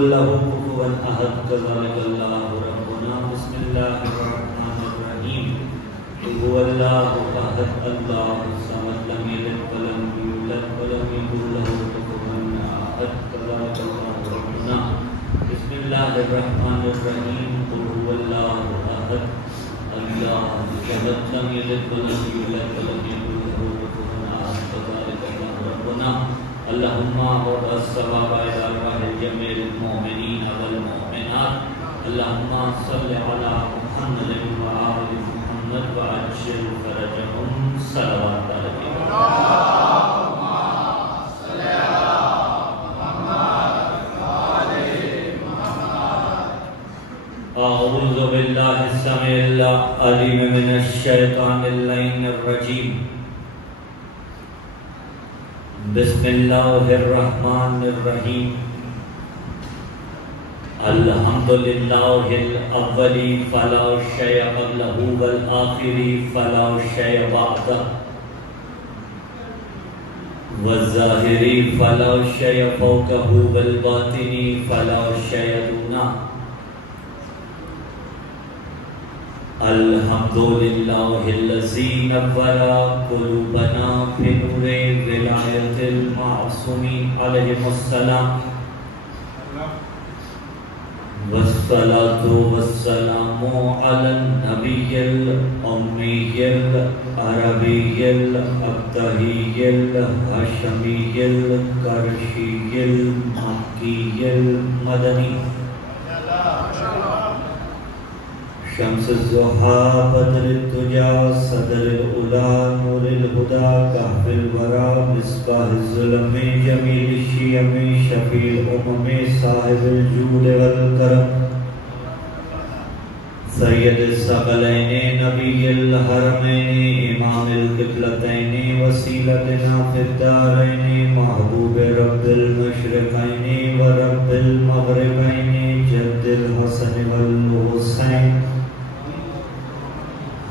له كفوا أحد كذلك الله ربنا بسم الله الرحمن الرحيم قل هو الله أحد الله الصمد لم يلد ولم يولد ولم يكن له كفوا أحد كذلك الله ربنا بسم الله الرحمن الرحيم قل هو الله أحد الله الصمد لم يلد ولم يولد ولم يكن له كفوا أحد كذلك الله ربنا اللهم اعط الثواب إلى أرواح جميع المؤمنين والمؤمنات اللهم صل على محمد وآل محمد وعجل فرجهم صلوات عليك اللهم صل على محمد وآل محمد أعوذ بالله السميع العليم من الشيطان اللعين الرجيم بسم الله الرحمن الرحيم الحمد لله الأول فلا شيء قبله والآخر فلا شيء بعده والظاهر فلا شيء فوقه والباطن فلا شيء دونه الحمد لله الذي نور قلوبنا بنور ولایت المعصومین علیہ السلام والصلاة والسلام على النبي الأمي العربي الأبتهي الهاشمي القرشي المكي المدني شمس الضحى بدر الدجى صدر الأولى نور الهدى كهف الورى مصباح الظلم جميل الشيم شفيع الأمم صاحب الجود والكرم سيد الثقلين نبي الحرمين إمام القبلتين وسيلتنا في الدارين محبوب رب المشرقين ورب المغربين جد الحسن والحسين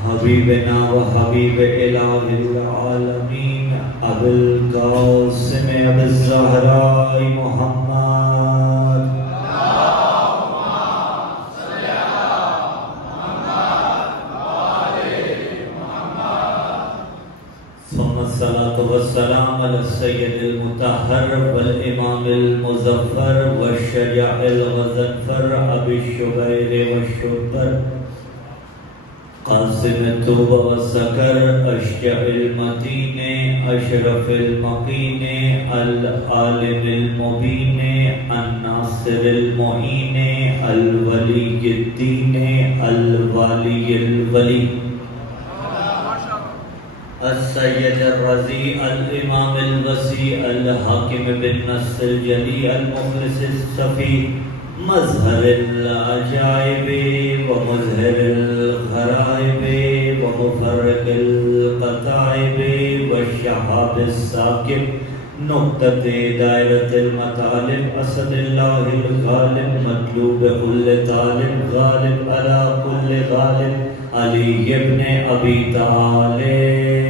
حبیبنا و حبیب الہ العالمین ابو القاسم ابو الزہراء محمد اللہم صلی علی محمد وآل محمد ثم الصلاة والسلام علی السید المطہر والامام المظفر والشجاع الغزنفر ابی الشبیر والشبر قاسم التوبہ والسکر اشجع المتین اشرف المقین العالم المبین الناصر المعین الولی الدین الوالی الولی السید الرضی الامام الوسیع الحاکم بالنص الجلی المخلص الصفی مظہر العجائب ومظہر الغرائب ومفرق القطائب والشہاب الساکب نقطة دائرة المطالب اسد اللہ الغالب مطلوب كل طالب غالب على كل غالب علی ابن ابی طالب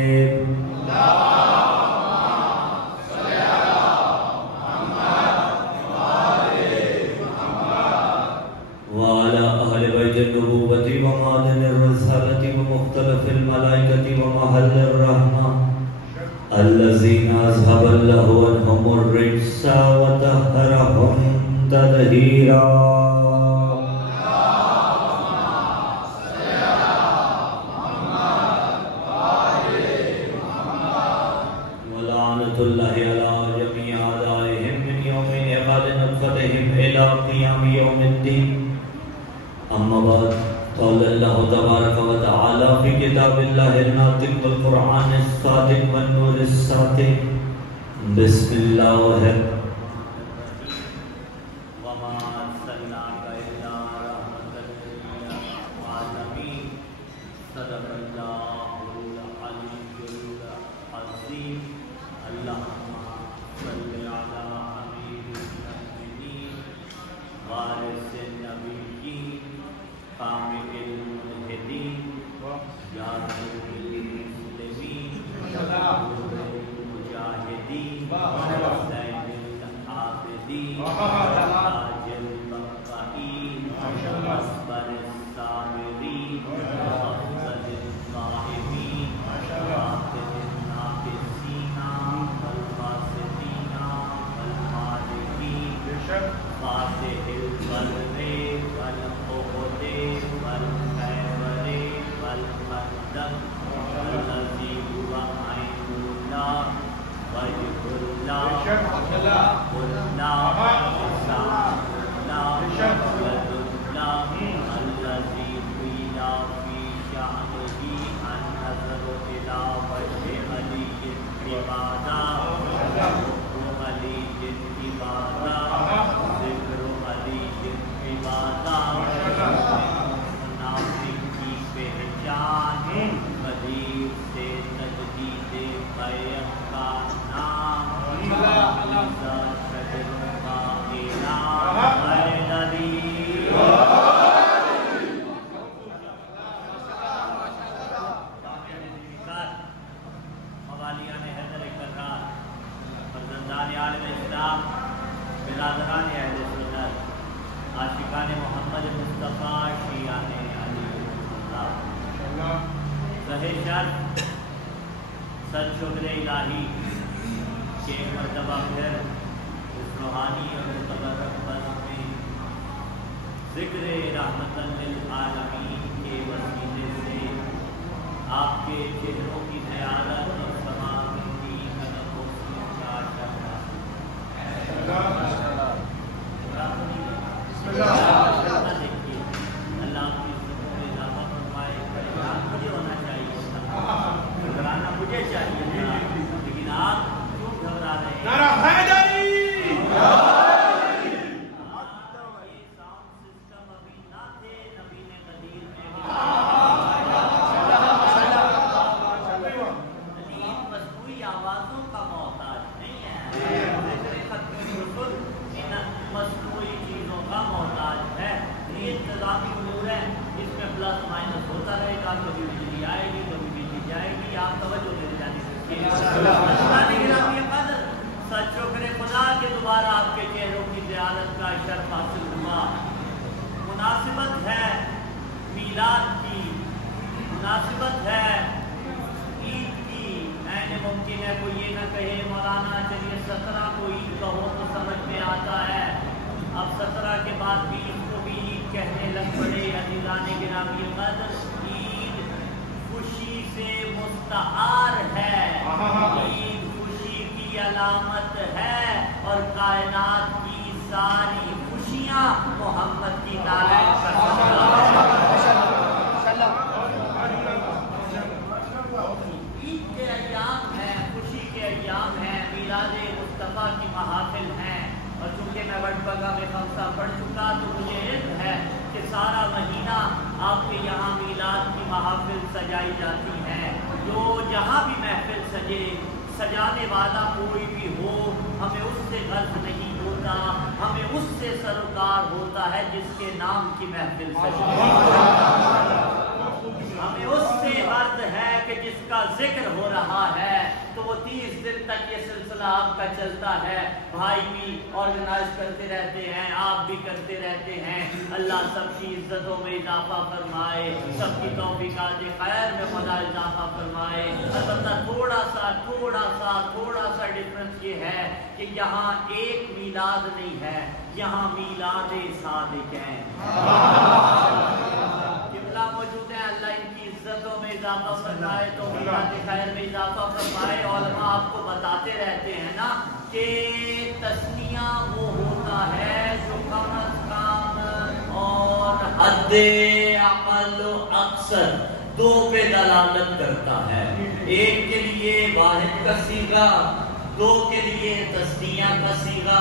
النبوة ومعدن الرسالة ومختلف الملائكة ومحل الرحمة الذين أذهب الله عنهم الرجس وطهرهم تطهيرا ولعنة الله على جميع أعدائهم من يوم إعقاد نطفتهم إلى قيام يوم الدين اما بعد قال اللہ تبارک و تعالی فی کتاب اللہ الناطق بالقرآن الصادق والنور الساطع بسم اللہ وما ارسلناک الا رحمۃ للعالمین صدق اللہ العلی العظیم اللہم صل علی امیر المؤمنین وارث النبیین قامل الملحدین جاذب المسلمین مجاہدین حسین العابدین تاج فاتح البر والأحد والخیبر والخندق الذي هو عين الله وجه الله قل الله لسان الله يد الله الذي قيل في شأنه النظر إلى وجه علي عبادة حكم علي عبادة ذكر علي عبادة منافق کی پہچان قدیر سے تجدید قیم کا نام شجر کا اعلان حیدری موالیان حیدر کرار فرزندان عالم اسلام برادران اہل سنت عاشقان محمد مصطفیٰ شیعان علی رہے شرط سچ شکر الہی کہ ایک مرتبہ پھر اس روحانی اور متبرک بس میں ذکر رحمت للعالمین کے وسیلے سے آپ کے چہروں کی زیارت اور سماع کی قدموں سے چار کرنا دیکھیے اللہ کی اضافہ فرمائے مجھے ہونا چاہیے گھبرانا مجھے چاہیے لیکن آپ کیوں گھبرا رہے ہیں مناسبت ہے میلاد کی، مناسبت ہے عید کی۔ ممکن ہے کوئی یہ نہ کہے مولانا چلیے 17 کو عید کہو تو سمجھ میں آتا ہے، اب 17 کے بعد 20 کو بھی عید کہنے لگ پڑے۔ عزیزان گرامی قدر، عید خوشی سے مستعار ہے، عید خوشی کی علامت ہے، اور کائنات کی ساری خوشیاں محمد کی نالائق کا عید کے ایام ہیں، خوشی کے ایام ہیں، میلاد مصطفیٰ کی محافل ہیں، اور چونکہ میں وٹ بگا میں خمسہ پڑھ چکا تو مجھے علم ہے کہ سارا مہینہ آپ کے یہاں میلاد کی محافل سجائی جاتی ہیں۔ جو جہاں بھی محفل سجے، سجانے والا کوئی بھی ہو، ہمیں اس سے غرض نہیں ہوتا، ہمیں اس سے سروکار ہوتا ہے جس کے نام کی محفل سجے۔ ہمیں اس سے غرض ہے کہ جس کا ذکر ہو رہا ہے تو وہ 30 دن تک یہ سلسلہ آپ کا چلتا ہے۔ بھائی بھی آرگنائز کرتے رہتے ہیں، آپ بھی کرتے رہتے ہیں۔ اللہ سب کی عزتوں میں اضافہ فرمائے، سب کی توفیقات خیر میں خدا اضافہ فرمائے۔ البتہ تھوڑا سا ڈفرنس یہ ہے کہ یہاں ایک میلاد نہیں ہے، یہاں میلاد صادق ہیں۔ قبلہ موجود ہیں، اللہ ان کی عزتوں میں اضافہ فرمائے، توفیقات خیر میں اضافہ فرمائے۔ علماء آپ کو بتاتے رہتے ہیں نا کہ تسمیہ وہ ہوتا ہے جو کم از کم اور حد عمل و اکثر دو پہ دلالت کرتا ہے۔ ایک کے لیے واحد کا صیغہ، دو کے لیے تسنیہ کا صیغہ،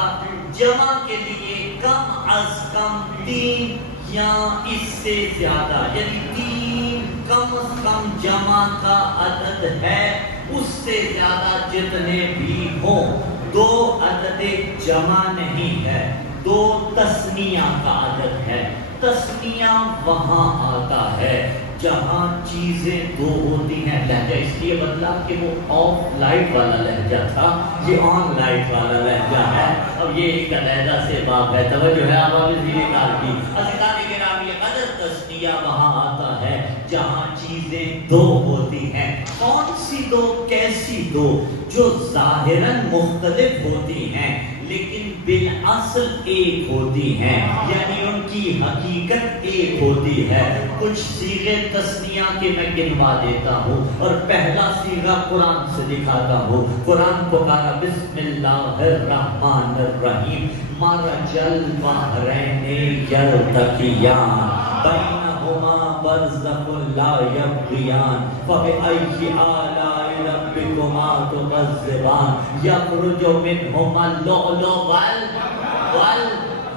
جمع کے لیے کم از کم 3 یا اس سے زیادہ، یعنی 3 کم از کم جمع کا عدد ہے، اس سے زیادہ جتنے بھی ہوں 2 عدد جمع نہیں ہے، 2 تسنیہ کا عدد ہے۔ تسنیہ وہاں آتا ہے جہاں چیزیں 2 ہوتی ہیں۔ لہجہ اس لیے بدلا کہ وہ آف لائٹ والا لہجہ تھا، یہ آن لائٹ والا لہجہ ہے۔ اب یہ ایک علیحدہ سے باب ہے، توجہ ہے آپ نے ذکر کار کی۔ عزیزان گرامی قدر، تسنیہ وہاں آتا ہے جہاں چیزیں 2 ہوتی ہیں۔ کون سی 2؟ کیسی 2؟ جو ظاہراً مختلف ہوتی ہیں لیکن بالاصل ایک ہوتی ہیں، یعنی ان کی حقیقت ایک ہوتی ہے۔ کچھ صیغے تثنیہ کے میں گنوا دیتا ہوں اور پہلا صیغہ قرآن سے دکھاتا ہوں۔ قرآن پکارا بسم اللہ الرحمن الرحیم، مرج البحرین یلتقیان بینہما برزخ لا یبغیان فبأی آلاء ربکما تکذبان یخرج منہما اللؤلؤ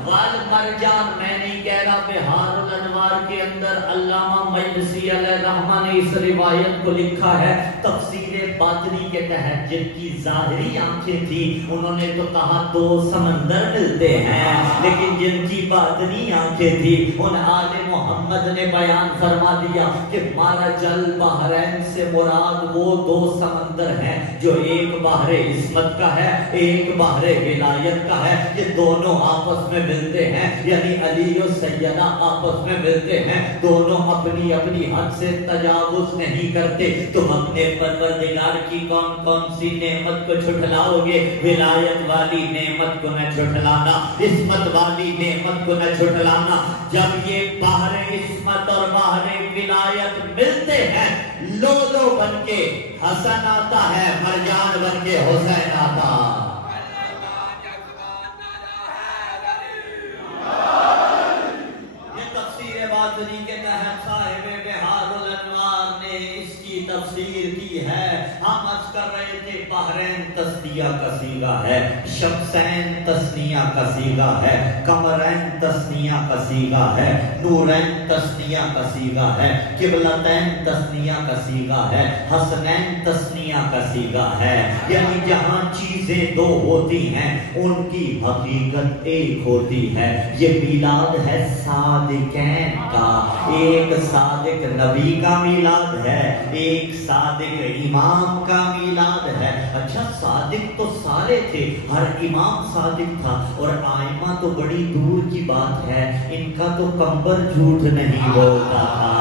والمرجان۔ میں نہیں کہہ رہا، بہار الانوار کے اندر علامہ مجلسی علیہ الرحمہ نے اس روایت کو لکھا ہے تفسیر باطنی کے تحت۔ جن کی ظاہری آنکھیں تھی انہوں نے تو کہا دو سمندر ملتے ہیں، لیکن جن کی باطنی آنکھیں تھی ان آل محمد نے بیان فرما دیا کہ مرج البحرین سے مراد وہ دو سمندر ہیں جو ایک بحر عصمت کا ہے، ایک بحر ولایت کا ہے۔ یہ دونوں آپس میں ملتے ہیں، یعنی علی و سیدہ آپس میں ملتے ہیں، دونوں اپنی اپنی حد سے تجاوز نہیں کرتے۔ تم اپنے پروردگار کی کون کون سی نعمت کو چھٹلاؤ گے؟ ولایت والی نعمت کو نہ چھٹلانا، عصمت والی نعمت کو نہ چھٹلانا۔ جب یہ بحر عصمت اور بحر ولایت ملتے ہیں، لولو بن کے حسن آتا ہے، مرجان بن کے حسین آتا۔ کے تحت صاحب بہار الانوار نے اس کی تفسیر کی ہے۔ ہم عرض کر رہے تھے بحرین تثنیہ کا صیغہ ہے، شمسین تثنیہ کا صیغہ ہے، قمرین تثنیہ کا صیغہ ہے، نورین تثنیہ کا صیغہ ہے، قبلتین تثنیہ کا صیغہ ہے، حسنین تثنیہ کا صیغہ ہے۔ یعنی جہاں چیزیں دو ہوتی ہیں ان کی حقیقت ایک ہوتی ہے۔ یہ میلاد ہے صادقین کا، ایک صادق نبی کا میلاد ہے، ایک صادق امام کا میلاد ہے۔ اچھا صادق تو سارے تھے، ہر امام صادق تھا، اور آئمہ تو بڑی دور کی بات ہے، ان کا تو کمبر جھوٹ نہیں بولتا تھا،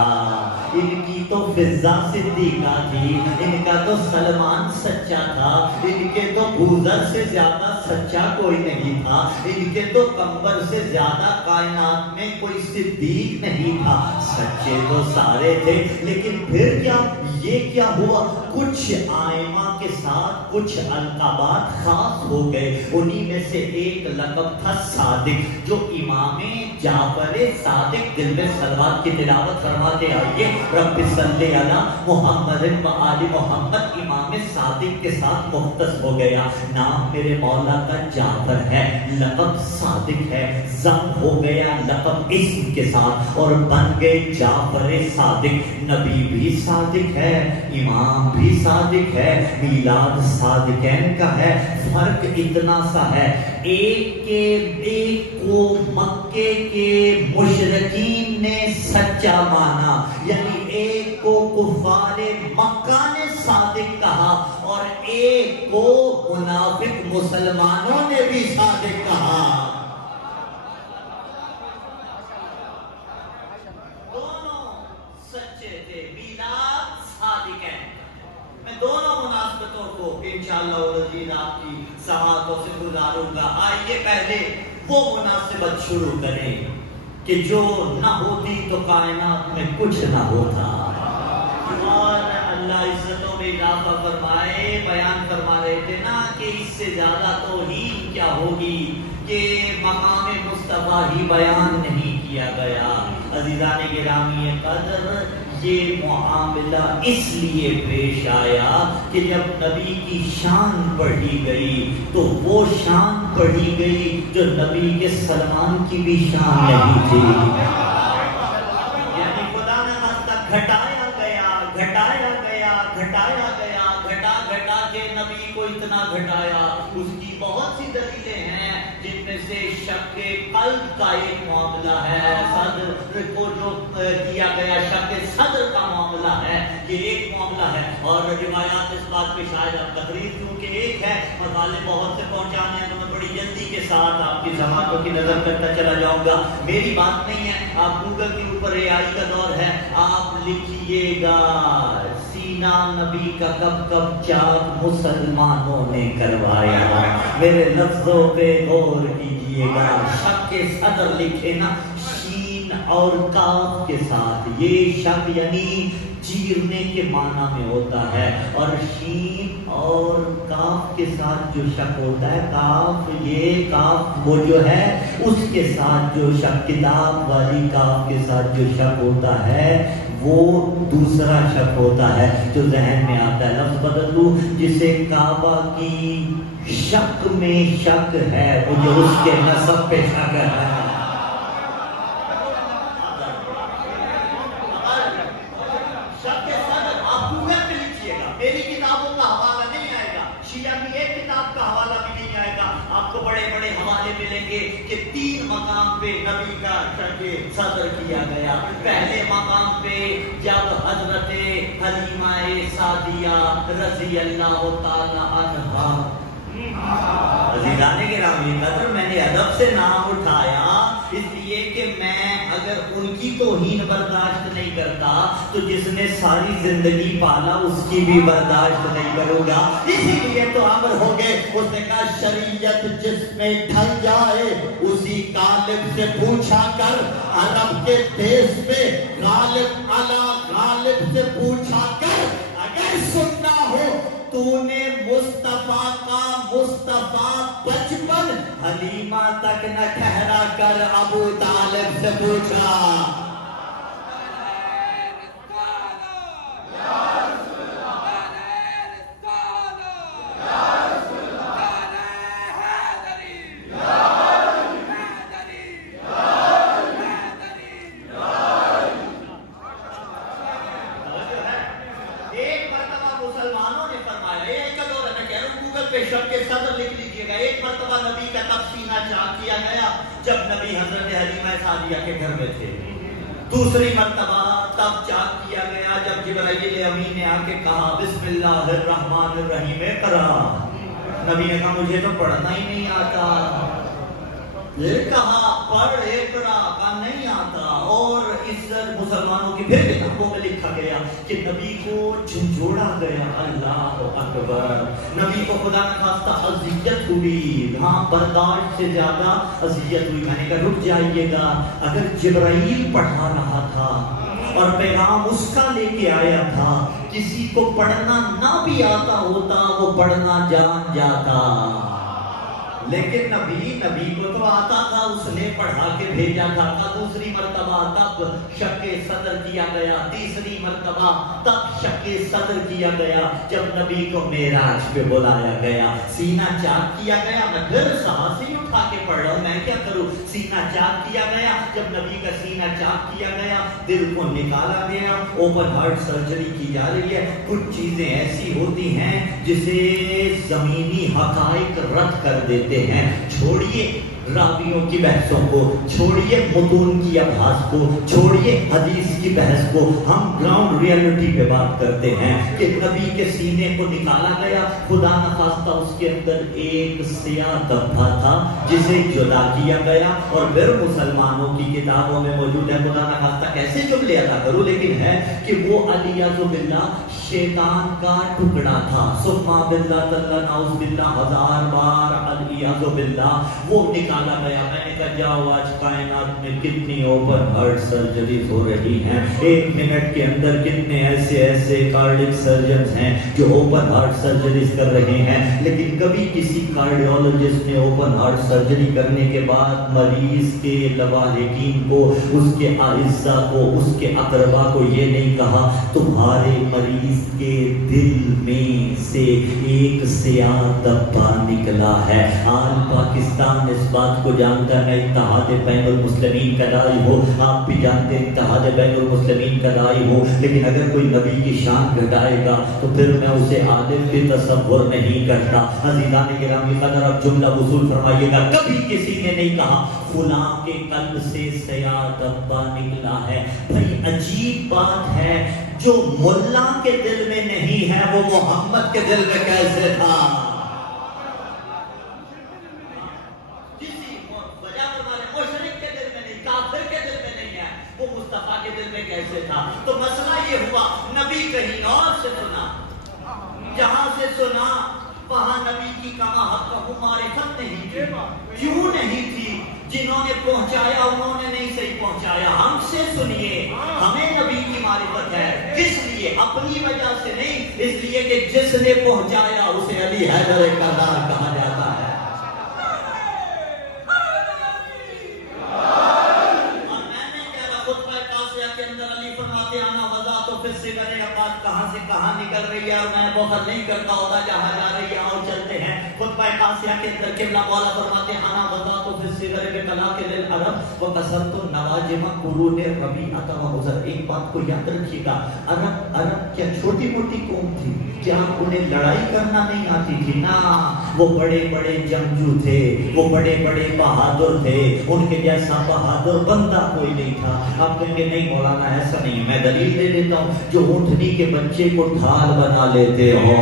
ان کی تو فضا صدیقہ تھی، ان کا تو سلمان سچا تھا، ان کے تو بوذر سے زیادہ سچا کوئی نہیں تھا، ان کے تو کمبر سے زیادہ کائنات میں کوئی صدیق نہیں تھا۔ سچے تو سارے تھے، لیکن پھر کیا یہ کیا ہوا؟ کچھ آئمہ کے ساتھ کچھ القابات خاص ہو گئے۔ انہی میں سے ایک لقب تھا صادق، جو امام جعفر صادق دل میں صلوات کی تلاوت فرماتے آئیے، رب صلی علی محمد و آل محمد، امام صادق کے ساتھ مختص ہو گیا۔ نام میرے مولا کا جعفر ہے، لقب صادق ہے، ضم ہو گیا لقب اسم کے ساتھ اور بن گئے جعفر صادق۔ نبی بھی صادق ہے، امام بھی صادق ہے، میلاد صادقین کا ہے۔ فرق اتنا سا ہے، ایک کو مکے کے مشرکین نے سچا مانا، یعنی ایک کو کفار مکہ نے صادق کہا، اور ایک کو منافق مسلمانوں نے بھی صادق کہا۔ دونوں سچے تھے، میلاد صادقین۔ میں دونوں مناسبتوں کو انشاءاللہ العزیز آپ کی سماعتوں سے گزاروں گا۔ آئیے پہلے وہ مناسبت شروع کریں کہ جو نہ ہوتی تو کائنات میں کچھ نہ ہوتا، اور اللہ عزتوں میں اضافہ فرمائے۔ بیان فرما رہے تھے نا کہ اس سے زیادہ توہین کیا ہوگی کہ مقام مصطفیٰ ہی بیان نہیں کیا گیا۔ عزیزان گرامی قدر، یہ معاملہ اس لیے پیش آیا کہ جب نبی کی شان پڑھی گئی تو وہ شان پڑھی گئی جو نبی کے سلمان کی بھی شان نہیں تھی، یعنی خدا نہ خواستہ گھٹایا گیا، گھٹایا گیا، گھٹایا گیا، گھٹا گھٹا کے نبی کو اتنا گھٹایا۔ اس کی بہت سی دلیلیں ہیں، جن میں سے شک قلب کا ایک معاملہ ہے، صدر کو جو دیا گیا شک صدر کا معاملہ ہے، یہ ایک معاملہ ہے۔ اور روایات اس بات پہ شاید اب تقریر کیونکہ ایک ہے، مطالب بہت سے پہنچانے ہیں، تو میں بڑی جلدی کے ساتھ آپ کی سماعتوں کی نظر کرتا چلا جاؤں گا۔ میری بات نہیں ہے، آپ گوگل کے اوپر AI کا دور ہے، آپ لکھیے گا سینہ نبی کا کب کب چاک مسلمانوں نے کروایا. میرے لفظوں پہ غور کیجئے گا. شک کے صدر لکھے نا شین اور کاف کے ساتھ. یہ شک یعنی چیرنے کے معنی میں ہوتا ہے, اور شین اور کاف کے ساتھ جو شک ہوتا ہے, کاف یہ کاف وہ جو ہے اس کے ساتھ جو شک, کتاب والی کاف کے ساتھ جو شک ہوتا ہے وہ دوسرا شک ہوتا ہے جو ذہن میں آتا ہے. لفظ بدل دوں, جسے کعبہ کی شک میں شک ہے, وہ جو اس کے نسب پہ شک ہے. میری کتابوں کا حوالہ نہیں آئے گا, شیعہ کی ایک کتاب کا حوالہ بھی نہیں آئے گا. آپ کو بڑے بڑے حوالے ملیں گے کہ 3 مقام پہ نبی کا شک صدر کیا گیا. پہلے مقام پہ جب حضرت حلیمہ سعدیہ رضی اللہ تعالی عنہا, عزیزان گرامی قدر, میں نے ادب سے نام اٹھایا اس لیے کہ میں اگر ان کی توہین برداشت نہیں کرتا تو جس نے ساری زندگی پالا اس کی بھی برداشت نہیں کروں گا. اسی لیے تو امر ہو گئے. اس نے کہا شریعت جس میں ڈھل جائے اسی غالب سے پوچھا کر, عرب کے دیس میں غالب علی غالب سے پوچھا کر. اگر سننا ہو تو نے مصطفیٰ کا مصطفیٰ بچپن حلیمہ تک نہ ٹھہرا کر ابو طالب سے پوچھا. شب کے صدر لکھ لیجئے گا. ایک مرتبہ نبی کا تب سینہ چاک کیا گیا جب نبی حضرت حلیمہ سعدیہ کے گھر میں تھے. دوسری مرتبہ تب چاک کیا گیا جب جبرائیل امین نے آ کے کہا بسم اللہ الرحمن الرحیم اقرا. نبی نے کہا مجھے تو پڑھنا ہی نہیں آتا. یہ کہا پڑھ اقرا, کا نہیں آتا. اور اس مسلمانوں کی پھر کتابوں میں لکھا گیا کہ نبی کو جھنجھوڑا گیا. اللہ اکبر. نبی کو خدا نہ خواستہ اذیت ہوئی, ہاں برداشت سے زیادہ اذیت ہوئی. میں نے کہا رک جائیے گا, اگر جبرائیل پڑھا رہا تھا اور پیغام اس کا لے کے آیا تھا, کسی کو پڑھنا نہ بھی آتا ہوتا وہ پڑھنا جان جاتا. لیکن نبی کو تو آتا تھا, اس نے پڑھا کے بھیجا تھا. دوسری مرتبہ تب شک صدر کیا گیا. تیسری مرتبہ تب شک صدر کیا گیا جب نبی کو معراج پہ بلایا گیا. سینہ چاک کیا گیا. میں پھر سانس ہی اٹھا کے پڑھ رہا ہوں, میں کیا کروں. سینہ چاک کیا گیا جب نبی کا سینہ چاک کیا گیا, دل کو نکالا گیا. اوپن ہارٹ سرجری کی جا رہی ہے. کچھ چیزیں ایسی ہوتی ہیں جسے زمینی حقائق رد کر دیتے ہیں. چھوڑیے راویوں کی بحثوں کو, چھوڑیے متون کی ابحاث کو, چھوڑیے حدیث کی بحث کو. ہم گراؤنڈ ریئلٹی پہ بات کرتے ہیں کہ نبی کے سینے کو نکالا گیا. خدا نخواستہ اس کے اندر ایک سیاہ دبا تھا جسے جدا کیا گیا. اور پھر مسلمانوں کی کتابوں میں موجود ہے, خدا نخواستہ کیسے جملے ادا کروں, لیکن ہے کہ وہ علیہ باللہ شیطان کا ٹکڑا تھا. سبحان باللہ تعالی نعوذ باللہ, 1000 بار علیہ باللہ وہ نکالا گیا. میں نے کہا جاؤ, آج کائنات میں کتنی اوپن ہارٹ سرجریز ہو رہی ہیں. 1 منٹ کے اندر کتنے ایسے کارڈک سرجنز ہیں جو اوپن ہارٹ سرجریز کر رہے ہیں. لیکن کبھی کسی کارڈیولوجسٹ نے اوپن ہارٹ سرجری کرنے کے بعد مریض کے لواحقین کو, اس کے اعزاء کو, اس کے اقربا کو یہ نہیں کہا تمہارے مریض کے دل میں سے ایک سیاہ دبا نکلا ہے. آج پاکستان اس بات کو جانتا ہے, اتحاد بین المسلمین کا داعی ہو, آپ بھی جانتے ہیں اتحاد بین المسلمین کا داعی ہو, لیکن اگر کوئی نبی کی شان گھٹائے گا تو پھر میں اسے عالم بھی تصور نہیں کرتا. عزیزان گرامی قدر, اب جملہ وصول فرمائیے گا. کبھی کسی نے نہیں کہا فلاں کے قلب سے سیاہ دبا نکلا ہے. بھئی عجیب بات ہے, جو ملا کے دل میں نہیں ہے وہ محمد کے دل میں کیسے تھا. کسی مشرک کے دل میں نہیں, کافر کے دل میں نہیں ہے, وہ مصطفیٰ کے دل میں کیسے تھا. تو مسئلہ یہ ہوا نبی کہیں اور سے سنا، جہاں سے سنا وہاں نبی کی کما حق معرفت نہیں تھی. کیوں نہیں تھی؟ جنہوں نے پہنچایا انہوں نے نہیں صحیح پہنچایا. ہم سے سنیے، ہمیں نبی کی معرفت ہے. کس لیے؟ اپنی وجہ سے نہیں، اس لیے کہ جس نے پہنچایا اسے علی حیدر کرار کہا جاتا ہے. اور میں نے کہہ رہا خطبہ قاصیہ کے اندر علی فرماتے آنا وضع تو پھر سے کرے اب بات کہاں سے کہاں نکل رہی ہے، اور میں بہت نہیں کرتا ہوتا جہاں جا رہی ہے. آؤ چلتے ہیں خطبہ قاصیہ کے اندر قبلہ مولا فرماتے ہیں انا وضع تو پھر سے کرے طلاق للعرب وقصرت النواجم قرون ربیعۃ وحزر. ایک بات کو یاد رکھیے گا، عرب کیا چھوٹی موٹی قوم تھی؟ کیا انہیں لڑائی کرنا نہیں آتی تھی؟ نہ، وہ بڑے بڑے جنگجو تھے، وہ بڑے بڑے بہادر تھے. ان کے جیسا بہادر بندہ کوئی نہیں تھا. آپ کہیں گے نہیں مولانا ایسا نہیں. میں دلیل دے دیتا ہوں. جو اونٹنی کے بچے کو ڈھال بنا لیتے ہو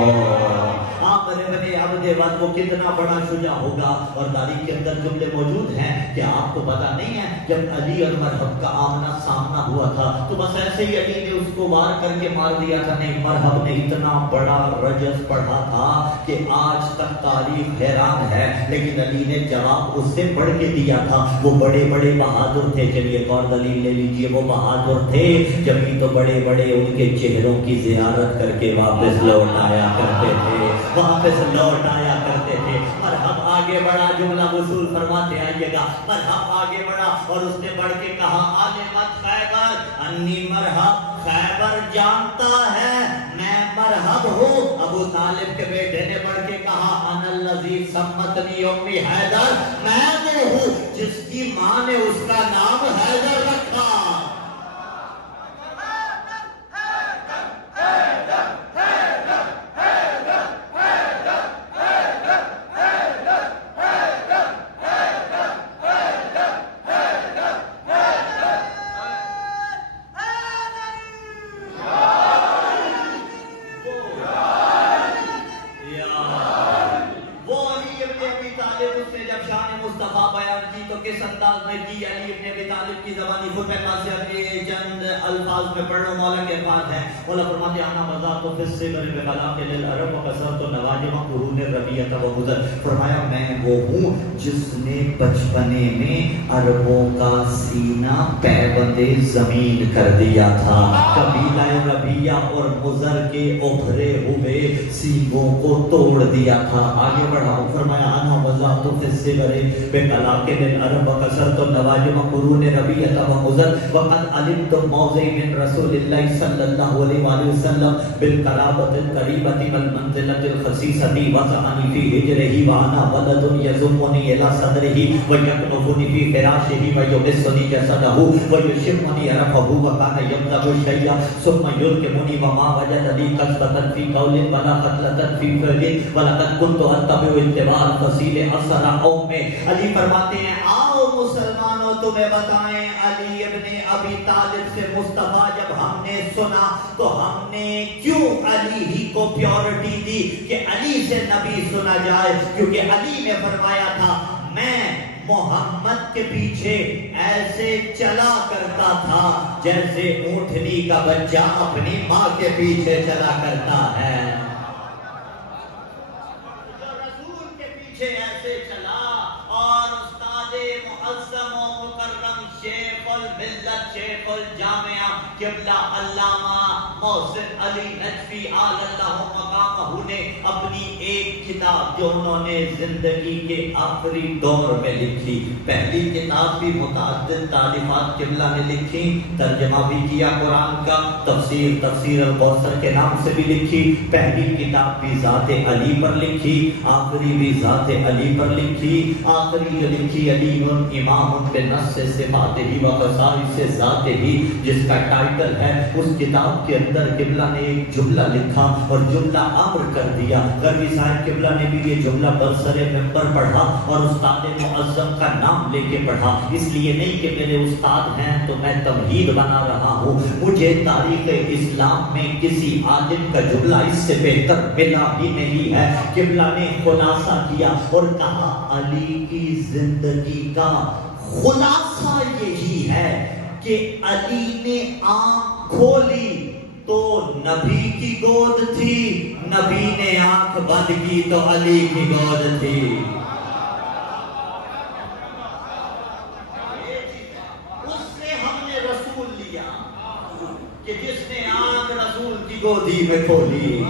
وہ کتنا بڑا شجاع ہوگا. اور تاریخ کے اندر جملے موجود ہیں کہ آپ کو پتا نہیں ہے جب علی اور مرحب کا آمنا سامنا ہوا تھا تو بس ایسے ہی علی نے اس کو وار کر کے مار دیا تھا. نہیں، مرحب نے اتنا بڑا رجز پڑھا تھا کہ آج تک تاریخ حیران ہے، لیکن علی نے جواب اس سے پڑھ کے دیا تھا. وہ بڑے بڑے بہادر تھے. چلیے ایک اور دلیل لے لیجیے. وہ بہادر تھے جبھی تو بڑے بڑے ان کے چہروں کی زیارت کر کے واپس لوٹ آیا کرتے تھے، واپس لوٹ آیا کرتے تھے. مرحب آگے بڑھا، جملہ وصول فرماتے آئیے گا. مرحب آگے بڑھا اور اس نے بڑھ کے کہا عالمت خیبر انی مرحب، خیبر جانتا ہے میں مرحب ہوں. ابو طالب کے بیٹے نے بڑھ کے کہا انا الذی سمتنی امی حیدر، میں وہ ہوں جس کی ماں نے اس کا نام حیدر رکھا. فرمایا میں وہ ہوں جس نے بچپنے میں عربوں کا سینہ پیبند زمین کر دیا تھا. قبیلہ ربیہ اور مضر کے ابھرے ہوئے سینگوں کو توڑ دیا تھا. آگے بڑھاؤ. فرمایا انا وضعت فی الصغر بطلاق للعرب وکسرت النواجم قرون ربیہ ومضر وقد علمت موضع من رسول اللہ صلی اللہ علیہ وآلہ وسلم بالقرابۃ القریبۃ والمنزلۃ الخصیصۃ وضعنی فی ہجرہ وانا ولد یضمنی الی صدرہ ویکنفنی فی فراشہ ویمسنی جسدہ ویشمنی عرفہ وکان یمضغ شیئا ثم یلکمنی وما وجد لی قصبۃ فی قول ولا قتلۃ فی فعل ولقد كنت اتبع اتباع الفصیل اثر قوم. علی فرماتے ہیں آؤ مسلمانوں تمہیں بتائیں علی ابن ابی طالب سے مصطفیٰ جب ہم نے سنا تو ہم نے کیوں علی ہی کو پیورٹی دی کہ علی سے نبی سنا جائے. کیونکہ علی نے فرمایا تھا میں محمد کے پیچھے ایسے چلا کرتا تھا جیسے اونٹنی کا بچہ اپنی ماں کے پیچھے چلا کرتا ہے. رسول کے پیچھے ایسے چلا. اور استاد معظم و مکرم شیخ الملت شیخ الجامعہ قبلہ علامہ محسن علی نجفی آل اللہ مقامہ نے اپنی ایک کتاب جو انہوں نے زندگی کے آخری دور میں لکھی، پہلی کتاب بھی متعدد تالیفات قبلہ نے لکھی، ترجمہ بھی کیا قرآن کا، تفسیر القوثر کے نام سے بھی لکھی. پہلی کتاب بھی ذات علی پر لکھی، آخری بھی ذات علی پر لکھی. آخری جو لکھی علی امام بنص صفاتہ و خصائص ذاتہ جس کا ٹائٹل ہے، اس کتاب کے اندر قبلہ نے ایک جملہ لکھا اور جملہ امر کر دیا. غربی صاحب قبلہ نے بھی یہ جملہ برسر ممبر پڑھا اور استاد معظم کا نام لے کے پڑھا. اس لیے نہیں کہ میرے استاد ہیں تو میں تمہید بنا رہا ہوں، مجھے تاریخ اسلام میں کسی عالم کا جملہ اس سے بہتر ملا ہی نہیں ہے. قبلہ نے خلاصہ کیا اور کہا علی کی زندگی کا خلاصہ یہی ہے کہ علی نے آنکھ کھولی تو نبی کی گود تھی، نبی نے آنکھ بند کی تو علی کی گود تھی۔ اس سے ہم نے رسول لیا کہ جس نے آنکھ رسول کی گودی میں کھولی،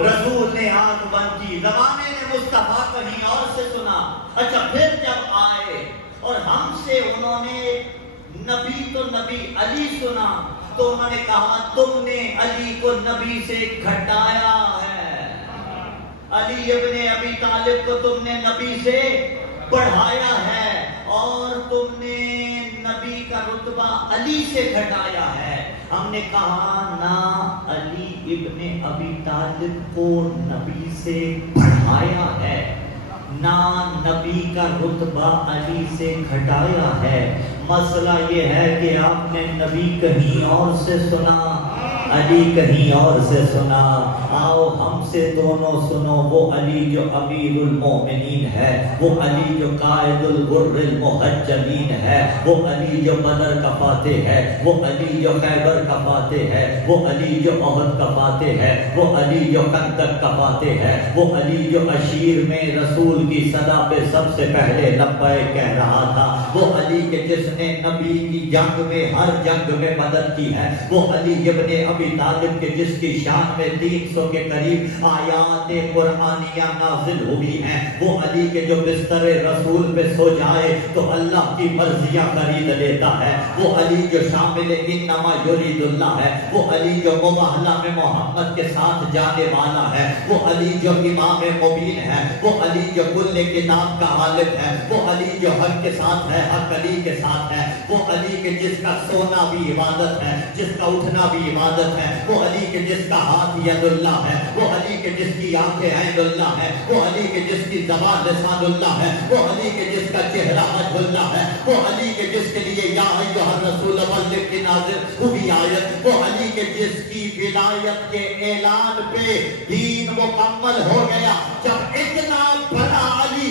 رسول نے آنکھ بند کی، زمانے نے مصطفیٰ کہیں اور سے سنا۔ اچھا پھر جب آئے اور ہم سے انہوں نے نبی تو نبی علی سنا تو انہوں نے کہا تم نے علی کو نبی سے گھٹایا ہے، علی ابن ابی طالب کو تم نے نبی سے بڑھایا ہے، اور تم نے نبی کا رتبہ علی سے گھٹایا ہے۔ ہم نے کہا نہ علی ابن ابی طالب کو نبی سے بڑھایا ہے، نہ نبی کا رتبہ علی سے گھٹایا ہے۔ مسئلہ یہ ہے کہ آپ نے نبی کہیں اور سے سنا، علی کہیں اور سے سنا۔ آؤ ہم سے دونوں سنو، وہ علی جو امیر المومنین ہے، وہ علی جو قائد الغر المحجلین ہے، وہ علی جو بدر کا فاتح ہے، وہ علی جو خیبر کا فاتح ہے، وہ علی جو احد کا فاتح ہے، وہ علی جو خندق کا فاتح ہے، وہ علی جو عشیر میں رسول کی صدا پہ سب سے پہلے لبیک کہہ رہا تھا، وہ علی کے جس نے نبی کی جنگ میں ہر جنگ میں مدد کی ہے، وہ علی ابن ابی طالب کے جس کی شان میں 300 کے قریب آیات قرآنیہ نازل ہوئی ہیں، وہ علی کے جو بستر رسول پہ سو جائے تو اللہ کی مرضیاں خرید لیتا ہے، وہ علی جو شامل انما یرید اللہ ہے، وہ علی جو مباہلہ میں محمد کے ساتھ جانے والا ہے، وہ علی جو امام مبین ہے، وہ علی جو کل کتاب کا عالم ہے، وہ علی جو حق کے ساتھ ہے، حق علی کے ساتھ ہے، وہ علی کے جس کا سونا بھی عبادت ہے، جس کا اٹھنا بھی عبادت ہے، وہ علی کے جس کا ہاتھ ید اللہ ہے، وہ علی کے جس کی آنکھیں عین اللہ ہے، وہ علی کے جس کی زبان لسان اللہ ہے، وہ علی کے جس کا چہرہ وجہ اللہ ہے، وہ علی کے جس کے لیے یا ایھا الرسول بلغ کی نازل ہوئی آیت، وہ علی کے جس کی ولایت کے اعلان پہ دین مکمل ہو گیا۔ جب اتنا بڑا علی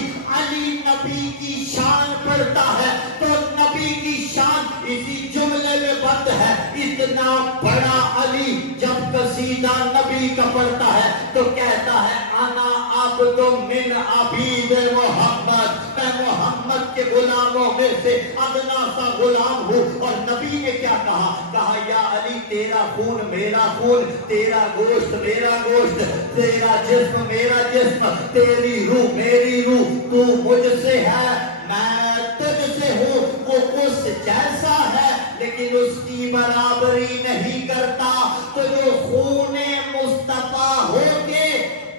نبی کی شان پڑھتا ہے تو نبی کی شان اسی جملے میں بند ہے، اتنا بڑا علی جب قصیدہ نبی کا پڑھتا ہے تو کہتا ہے انا عبد من عبید محمد، میں محمد کے غلاموں میں سے ادنا سا غلام ہوں۔ اور نبی نے کیا کہا؟ کہا یا علی تیرا خون میرا خون، تیرا گوشت میرا گوشت، تیرا جسم میرا جسم، تیری روح میری روح، تو مجھ سے ہے میں تجھ سے ہوں۔ وہ اس جیسا ہے لیکن اس کی برابری نہیں کرتا، تو جو خون مصطفیٰ ہو کے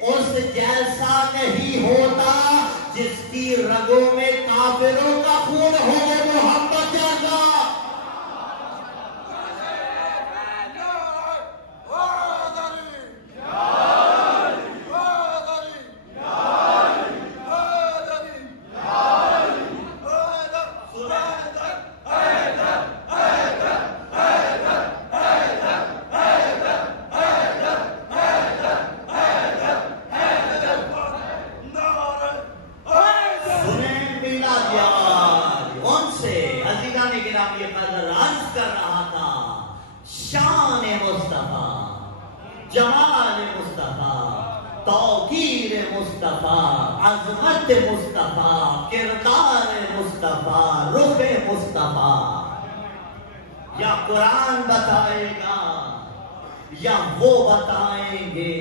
اس جیسا نہیں ہوتا جس کی رگوں میں کافروں کا خون ہو محمد جیسا۔ جمال مصطفیٰ، توقیر مصطفیٰ، عظمت مصطفیٰ، کردار مصطفیٰ، رخ مصطفیٰ۔ یا قرآن بتائے گا یا وہ بتائیں گے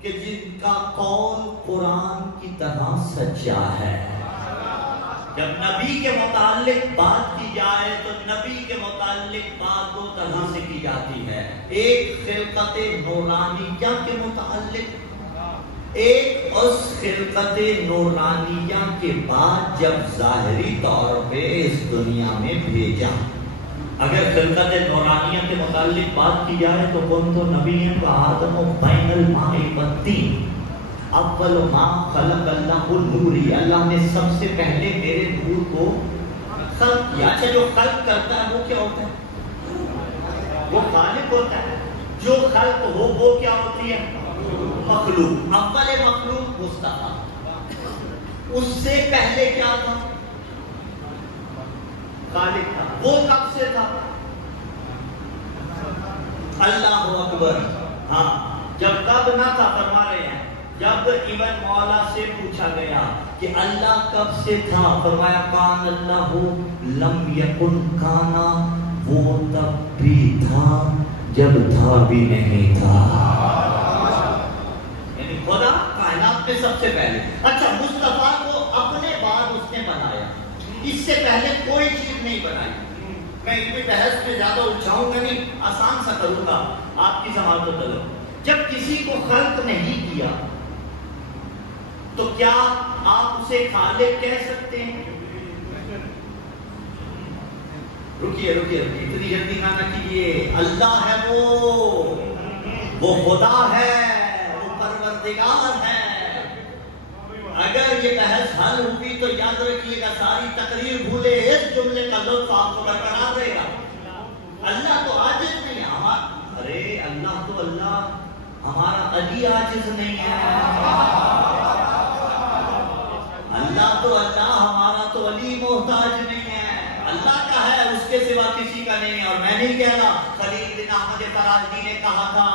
کہ جن کا قول قرآن کی طرح سچا ہے۔ جب نبی کے متعلق بات کی جائے تو نبی کے متعلق بات دو طرح سے کی جاتی ہے، ایک خلقت نورانیہ کے متعلق، ایک اس خلقت نورانیہ کے بعد جب ظاہری طور پہ اس دنیا میں بھیجا۔ اگر خلقت نورانیہ کے متعلق بات کی جائے تو کون تو نبی ہیں تو آدم و بین الماء والطین، اول ما خلق اللہ النوری، اللہ نے سب سے پہلے میرے نور کو خلق کیا۔ اچھا جو خلق کرتا ہے وہ کیا ہوتا ہے؟ وہ خالق ہوتا ہے۔ جو خلق ہو وہ کیا ہوتی ہے؟ مخلوق۔ اول مخلوق مصطفیٰ، اس سے پہلے کیا تھا؟ خالق تھا۔ وہ کب سے تھا؟ اللہ اکبر. ہاں جب کب نہ تھا فرما رہے ہیں جب ابن مولا سے پوچھا گیا کہ اللہ کب سے تھا فرمایا کان اللہ لم یکن کانا وہ تب بھی تھا جب تھا بھی نہیں تھا. یعنی خدا کائنات میں سب سے پہلے. اچھا مصطفیٰ کو اپنے بعد اس نے بنایا اس سے پہلے کوئی چیز نہیں بنائی. میں اتنی بحث میں زیادہ الجھاؤں گا نہیں آسان سا کروں گا آپ کی سماعت کو طلب. جب کسی کو خلق نہیں کیا تو کیا آپ اسے خالق کہہ سکتے ہیں؟ رکیے اتنی جلدی نہ کیجیے. اللہ ہے وہ خدا ہے وہ پروردگار ہے. اگر یہ بحث حل ہوئی تو یاد رکھیے گا ساری تقریر بھولے اس جملے کا لطف آپ کو برقرار رہے گا. اللہ تو عاجز نہیں ہے. ارے اللہ تو اللہ ہمارا علی عاجز نہیں ہے. اللہ تو اللہ ہمارا تو علی محتاج نہیں ہے. اللہ کا ہے اس کے سوا کسی کا نہیں ہے. اور میں نہیں کہہ رہا خلیل بن احمد فراجی نے کہا تھا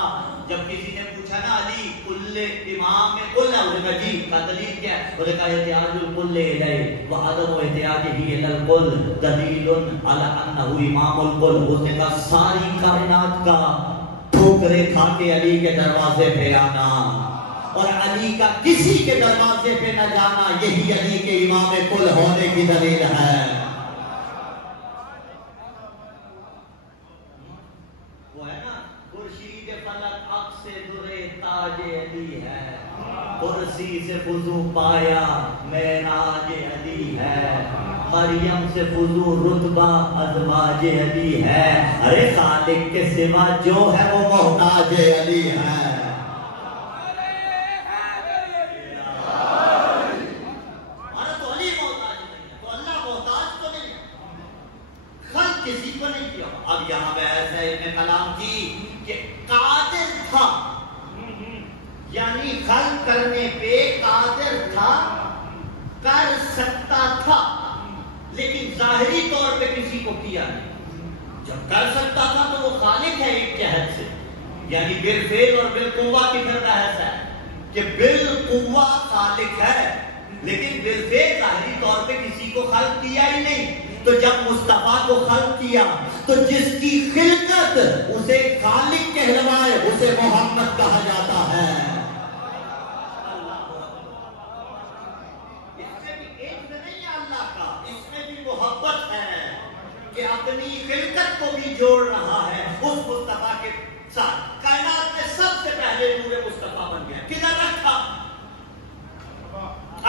جب کسی نے پوچھا نا علی کل امام میں کل ہے انہوں نے کہا جی کا دلیل کیا ہے. انہوں نے کہا احتیاج الکل الیہ وعدم احتیاجہ الی الکل دلیل علی انہ امام الکل. اس نے کہا ساری کائنات کا ٹھوکرے کھا کے علی کے دروازے پہ آنا اور علی کا کسی کے دروازے پہ نہ جانا یہی علی کے امام کل ہونے کی دلیل ہے. وہ ہے نا خورشید فلک عکس درے تاج علی ہے. کرسی سے فضو پایا معراج علی ہے. مریم سے فضو رتبہ ازواج علی ہے. ارے خالق کے سوا جو ہے وہ محتاج علی ہے. کسی کو نہیں کیا. اب یہاں بحث ہے ابن کلام کی کہ قادر تھا یعنی خلق کرنے پہ قادر تھا کر سکتا تھا لیکن ظاہری طور پہ کسی کو کیا نہیں. جب کر سکتا تھا تو وہ خالق ہے ایک جہت سے یعنی بالفعل اور بالقوہ کی پھر بحث ہے کہ بالقوہ خالق ہے لیکن بالفعل ظاہری طور پہ کسی کو خلق کیا ہی نہیں. تو جب مصطفیٰ کو خلق کیا تو جس کی خلقت اسے خالق کہلوائے اسے محمد کہا جاتا ہے. اس میں بھی ایک نہیں ہے اللہ کا اس میں بھی محبت ہے کہ اپنی خلقت کو بھی جوڑ رہا ہے اس مصطفیٰ کے ساتھ. کائنات میں سب سے پہلے نور مصطفیٰ بن گیا. کدھر رکھا؟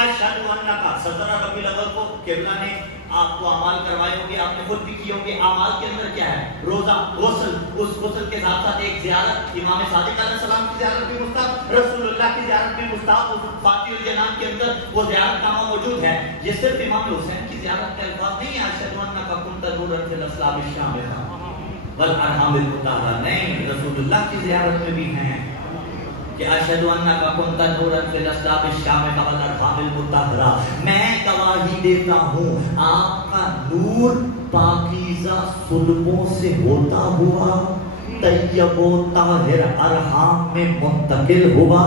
اشہد انک 17 ربیع الاول کو قبلہ نے آپ کو اعمال کروائے ہوں گے آپ نے خود بھی کیے ہوں گے. اعمال کے اندر کیا ہے؟ روزہ غسل. اس غسل کے ساتھ ساتھ ایک زیارت امام صادق علیہ السلام کی زیارت بھی مستحب رسول اللہ کی زیارت بھی مستحب. فاتح الجنان کے اندر وہ زیارت نامہ موجود ہے جس صرف امام حسین کی زیارت کے الفاظ نہیں ہے اشہد انک کنت نورا فی الاصلاب الشامخہ والارحام المطہرہ. نہیں رسول اللہ کی زیارت میں بھی ہیں کہ اشہد انک کنت نورا فی الاصلاب الشامخہ والارحام المطہرہ. میں گواہی دیتا ہوں آپ کا نور پاکیزہ صلبوں سے ہوتا ہوا طیب و طاہر ارحام میں منتقل ہوا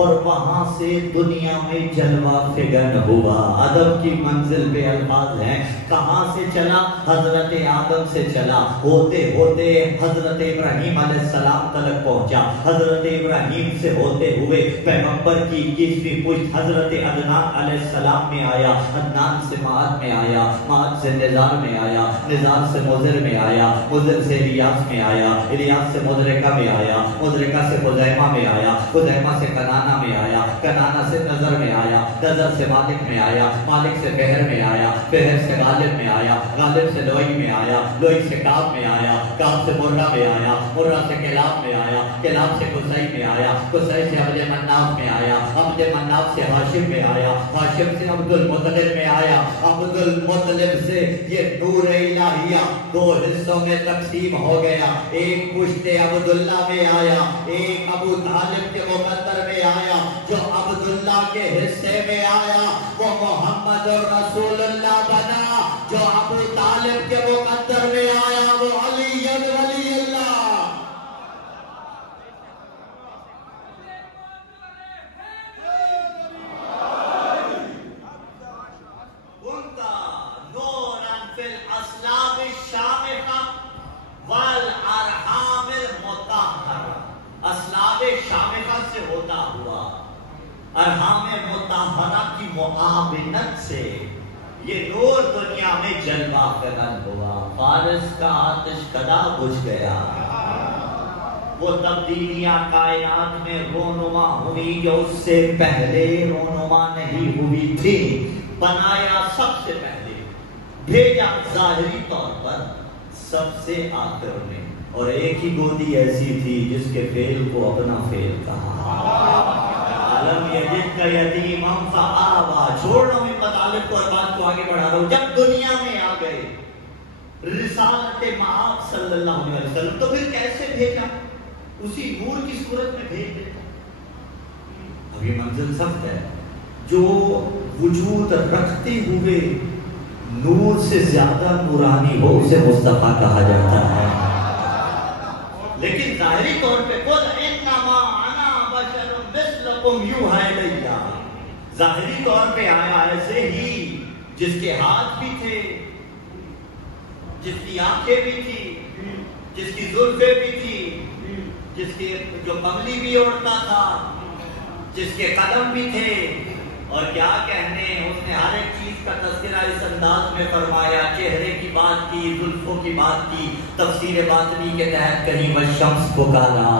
اور وہاں سے دنیا میں جلوہ فگن ہوا. ادب کی منزل پہ الفاظ ہیں کہاں سے چلا؟ حضرت آدم سے چلا ہوتے ہوتے حضرت ابراہیم علیہ السلام تلک پہنچا. حضرت ابراہیم سے ہوتے ہوئے پیغمبر کی 21ویں پشت حضرت عدنان علیہ السلام میں آیا. عدنان سے معاد میں آیا. معاد سے نزار میں آیا. نزار سے مضر میں آیا. مضر سے الیاس میں آیا. الیاس سے مدرکہ میں آیا. مدرکہ سے خزیمہ میں آیا. خزیمہ سے کنانہ میں آیا. کنانہ سے نظر میں آیا. نظر سے مالک میں آیا. مالک سے بحر میں آیا. بحر سے غالب میں آیا. غالب سے لوئی میں آیا. لوئی سے کعب میں آیا. کعب سے مرہ میں آیا. مرہ سے کلاب میں آیا. کلاب سے قصی میں آیا. قصی سے عبد مناف میں آیا. عبد مناف سے ہاشم میں آیا. ہاشم سے عبد المطلب میں آیا. عبد المطلب سے یہ نور الہیہ 2 حصوں میں تقسیم ہو گیا. ایک پشت عبداللہ میں آیا. ایک ابو طالب کے مقدر میں آیا. جو عبداللہ کے حصے میں آیا وہ محمد رسول اللہ بنا. جو ابو طالب کے مقدر میں آیا وہ علی ولی اللہ. والارحام المطہرہ، اسلاب شامخہ سے ہوتا ہوا ارحام مطہرہ کی معاونت سے یہ نور دنیا میں جلوہ فکن ہوا۔ فارس کا آتش کدا بجھ گیا، وہ تبدیلیاں کائنات میں رونما ہوئی جو اس سے پہلے رونما نہیں ہوئی تھی۔ بنایا سب سے پہلے، بھیجا ظاہری طور پر سب سے آخر میں، اور ایک ہی گودی ایسی تھی جس کے فعل کو اپنا فعل کہا۔ علم یجد کا یتیما فآوا۔ چھوڑ رہا ہوں ان مطالب کو اور بات کو آگے بڑھا رہا ہوں۔ جب دنیا میں آ گئے رسالت مآب صلی اللہ علیہ وسلم تو پھر کیسے بھیجا؟ اسی نور کی صورت میں بھیج دیتا۔ اب یہ منزل سخت ہے، جو وجود رکھتے ہوئے نور سے زیادہ نورانی ہو اسے مصطفیٰ کہا جاتا ہے۔ لیکن ظاہری طور پہ قل انما انا بشر مثلکم یوحی الی، ظاہری طور پہ آیا ایسے ہی، جس کے ہاتھ بھی تھے، جس کی آنکھیں بھی تھی، جس کی زلفیں بھی تھی، جس کے جو کملی بھی اڑتا تھا، جس کے قدم بھی تھے، اور کیا کہنے اس نے ہر ایک چیز کا تذکرہ اس انداز میں فرمایا، چہرے کی بات کی، زلفوں کی بات کی، تفسیر باطنی کے تحت کہیں والشمس پکارا،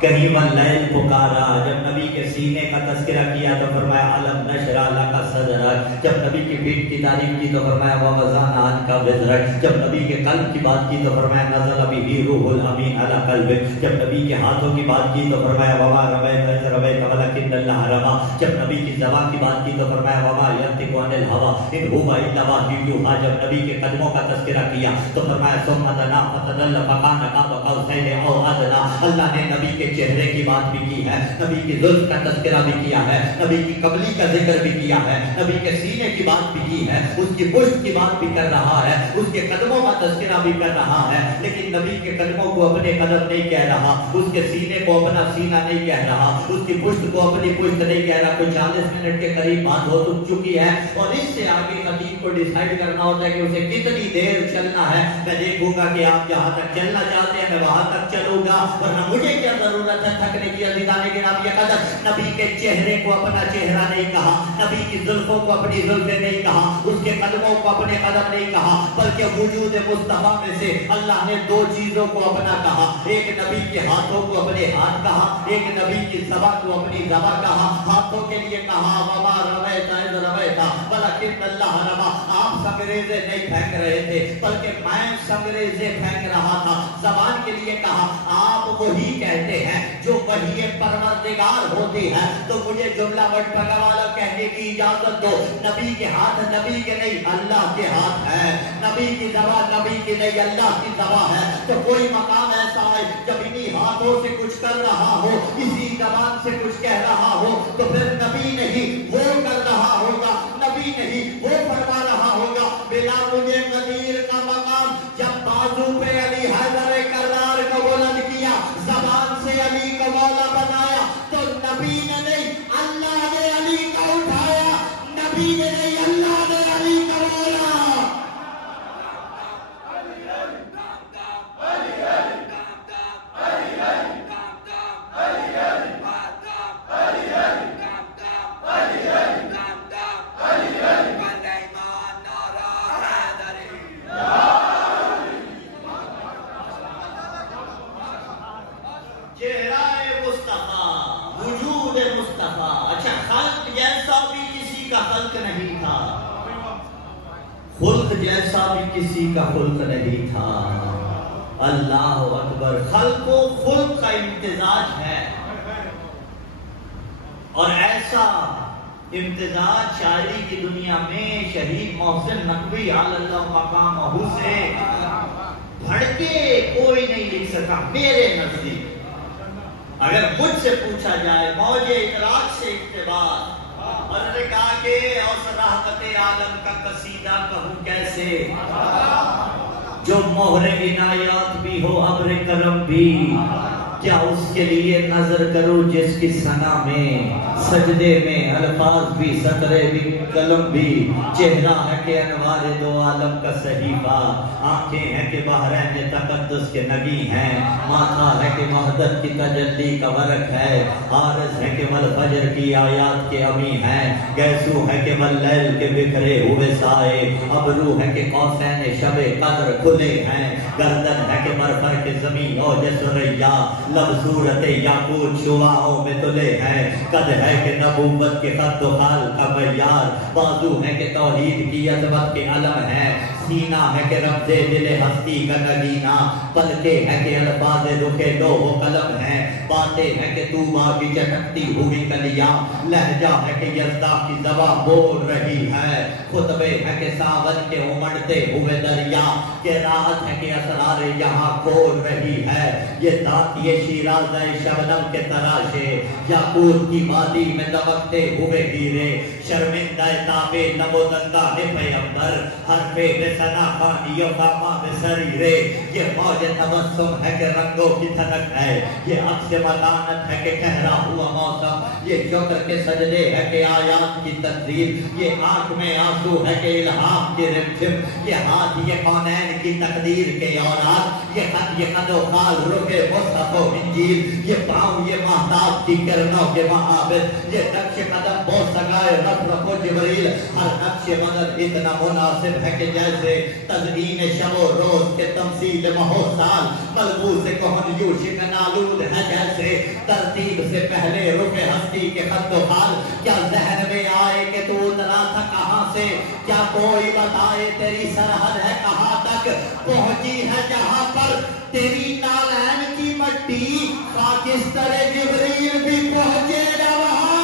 کہیں واللیل پکارا۔ جب نبی کے سینے کا تذکرہ کیا تو فرمایا الم نشرح لک صدرک، جب نبی کی پیٹھ کی تعریف کی تو فرمایا ووضعنا عنک وزرک، جب نبی کے قلب کی بات کی تو فرمایا نزل بہ روح الامین علی قلبک، جب نبی کے ہاتھوں کی بات کی تو فرمایا وما رمیت اذ رمیت ولکن اللہ رمی، جب نبی کی زبان کی بات کی تو فرمایا وما ینطق عن الهوى ان هو الا وحی یوحی، جب نبی کے قدموں کا تذکرہ کیا تو فرمایا ثم دنا فتدلی فکان قاب قوسین او ادنی۔ اللہ نے نبی کے چہرے کی بات بھی کی ہے، نبی کی زلف کا تذکرہ بھی کیا ہے، نبی کی قبلی کا ذکر بھی کیا ہے، نبی کے سینے کی بات بھی کی ہے، اس کی پشت کی بات بھی کر رہا ہے، اس کے قدموں کا تذکرہ بھی کر رہا ہے، لیکن نبی کے قدموں کو اپنے قدم نہیں کہہ رہا، اس کے سینے کو اپنا سینہ نہیں کہہ رہا، اس کی پشت کو اپنی پشت نہیں کہہ رہا۔ کوئی 40 منٹ کے قریب بات ہو چکی ہے اور اس سے آگے خطیب کو ڈیسائیڈ کرنا ہوتا ہے کہ اسے کتنی دیر چلنا ہے۔ میں دیکھوں گا کہ آپ جہاں تک چلنا چاہتے ہیں میں وہاں تک چلوں گا، ورنہ مجھے کیا ضرورت ہے تھکنے کی۔ عزیزان گرامی یہ قدر نبی کے چہرے کو اپنا چہرہ نہیں کہا، نبی کی زلفوں کو اپنی زلفیں نہیں کہا، اس کے قدموں کو اپنے قدم نہیں کہا، بلکہ وجود مصطفیٰ میں سے اللہ نے دو چیزوں کو اپنا کہا، ایک نبی کے ہاتھوں کو اپنے ہاتھ کہا، ایک نبی کی زبان کو اپنی زبان کہا۔ ہاتھوں کے لیے کہا وما رمیت اذ رمیت ولکن اللہ رمی، آپ سنگریزے نہیں پھینک رہے تھے بلکہ میں سنگریزے پھینک رہا تھا۔ زبان کے لیے کہا آپ وہی کہتے ہیں جو وحی پروردگار ہوتی ہے، تو مجھے جملہ وٹ پگا والا کہنے کی اجازت دو، نبی کے ہاتھ نبی کے نہیں اللہ کے ہاتھ ہے، نبی کی زبان نبی کی نہیں اللہ کی زبان ہے۔ تو کوئی مقام ایسا ہے جب انہی ہاتھوں سے کچھ کر رہا ہو، اسی زبان سے کچھ کہہ رہا ہو، تو پھر نبی نہیں وہ کر رہا ہوگا، نبی نہیں وہ فرما رہا ہوگا۔ بلا مجھے قدیر کا مقام جب بازو پہ علی حیدر کرار کو بلند کیا، زبان سے علی کو مولا بنایا، تو نبی نے نہیں اللہ نے علی کو اٹھایا، نبی نے نہیں اللہ نے علی کو مولا۔ خلق جیسا بھی کسی کا خلق نہیں تھا۔ اللہ اکبر۔ خلق و خلق کا امتزاج ہے، اور ایسا امتزاج شاعری کی دنیا میں شہید محسن نقوی علی اللہ مقامہ سے بڑھ کے کوئی نہیں لکھ سکا میرے نزدیک۔ اگر مجھ سے پوچھا جائے موج ادراک سے اقتباس، اور نے کہا کہ اوس رحمت عالم کا قصیدہ کہوں کیسے، جو مہر عنایات بھی ہو ابر کرم بھی، کیا اس کے لیے نظر کروں جس کی ثنا میں سجدے میں الفاظ بھی سطرے بھی قلم بھی، چہرہ ہے کہ انوار دو عالم کا صحیفہ، آنکھیں ہیں کہ بحرین تقدس کے نگی ہیں، ماتھا ہے کہ وحدت کی تجلی کا ورق ہے، عارض ہے کہ والفجر کی آیات کے امی ہیں، گیسو ہے کہ واللیل کے بکھرے ہوئے سائے، ابرو ہے کہ قوسین شب قدر کھلے ہیں، گردن ہے کہ مرفر کے زمین اوج سریا، لب صورت یاقوت شعاعوں میں تلے ہیں، قد ہے کہ نبوت کے خط و خال کا معیار، بازو ہے کہ توحید کی عظمت کے علم ہے، سینہ ہے کہ رمز دل ہستی کا نگینہ، پلکے ہے کہ الفاظ رخ لوح و قلم ہے، باتیں ہے کہ طوبا کی چٹکتی ہوئی کلیاں، لہجہ ہے کہ یزدہ کی زبان بول رہی ہے، خطبے ہے کہ ساون کے امڑتے ہوئے دریا، قرات ہے کہ اسرار یہاں کھول رہی ہے، یہ دانت یہ شیراز شبنم کے تراشے، یاقوت کی وادی میں دمکتے ہوئے ہیرے، شرمندہ تابع لب و دندہ پیغمبر، حرف بے ثنا خوانی و خامہ بے سریرے، یہ موج تبسم ہے کہ رنگوں کی تھنک ہے، یہ عکس متانت ہے کہ ٹھہرا ہوا موسم، یہ شکر کے سجدے ہے کہ آیات کی تنظیم، یہ آنکھ میں آنسو ہے کہ الہام کی رمجم، یہ ہاتھ یہ کونین کی تقدیر کے اولاد، یہ خط یہ قد و خال رخ مصحف و انجیل، یہ پاؤں یہ مہتاب کی کرنوں کے محابط، یہ نقش قدم بہت سگائے رب و جبریل، ہر نقش مدد اتنا مناسب ہے کہ جیسے تزئین شب و روز کے تمثیل ماہ و سال، ملبوس کہن یوشک نالود ہے جیسے ترتیب سے پہلے رخ ہستی کے خط و حال، کیا ذہن میں آئے کہ تو اترا تھا کہاں سے، کیا کوئی بتائے تیری سرحد ہے کہاں تک، پہنچی ہے جہاں پر تیری نالین کی مٹی، خاکستر جبریل بھی پہنچے نہ وہاں۔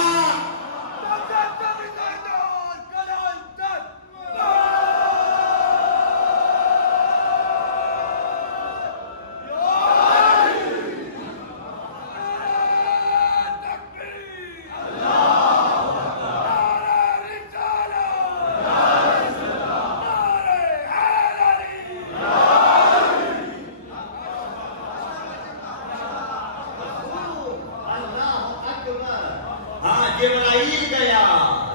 جبرائیل گیا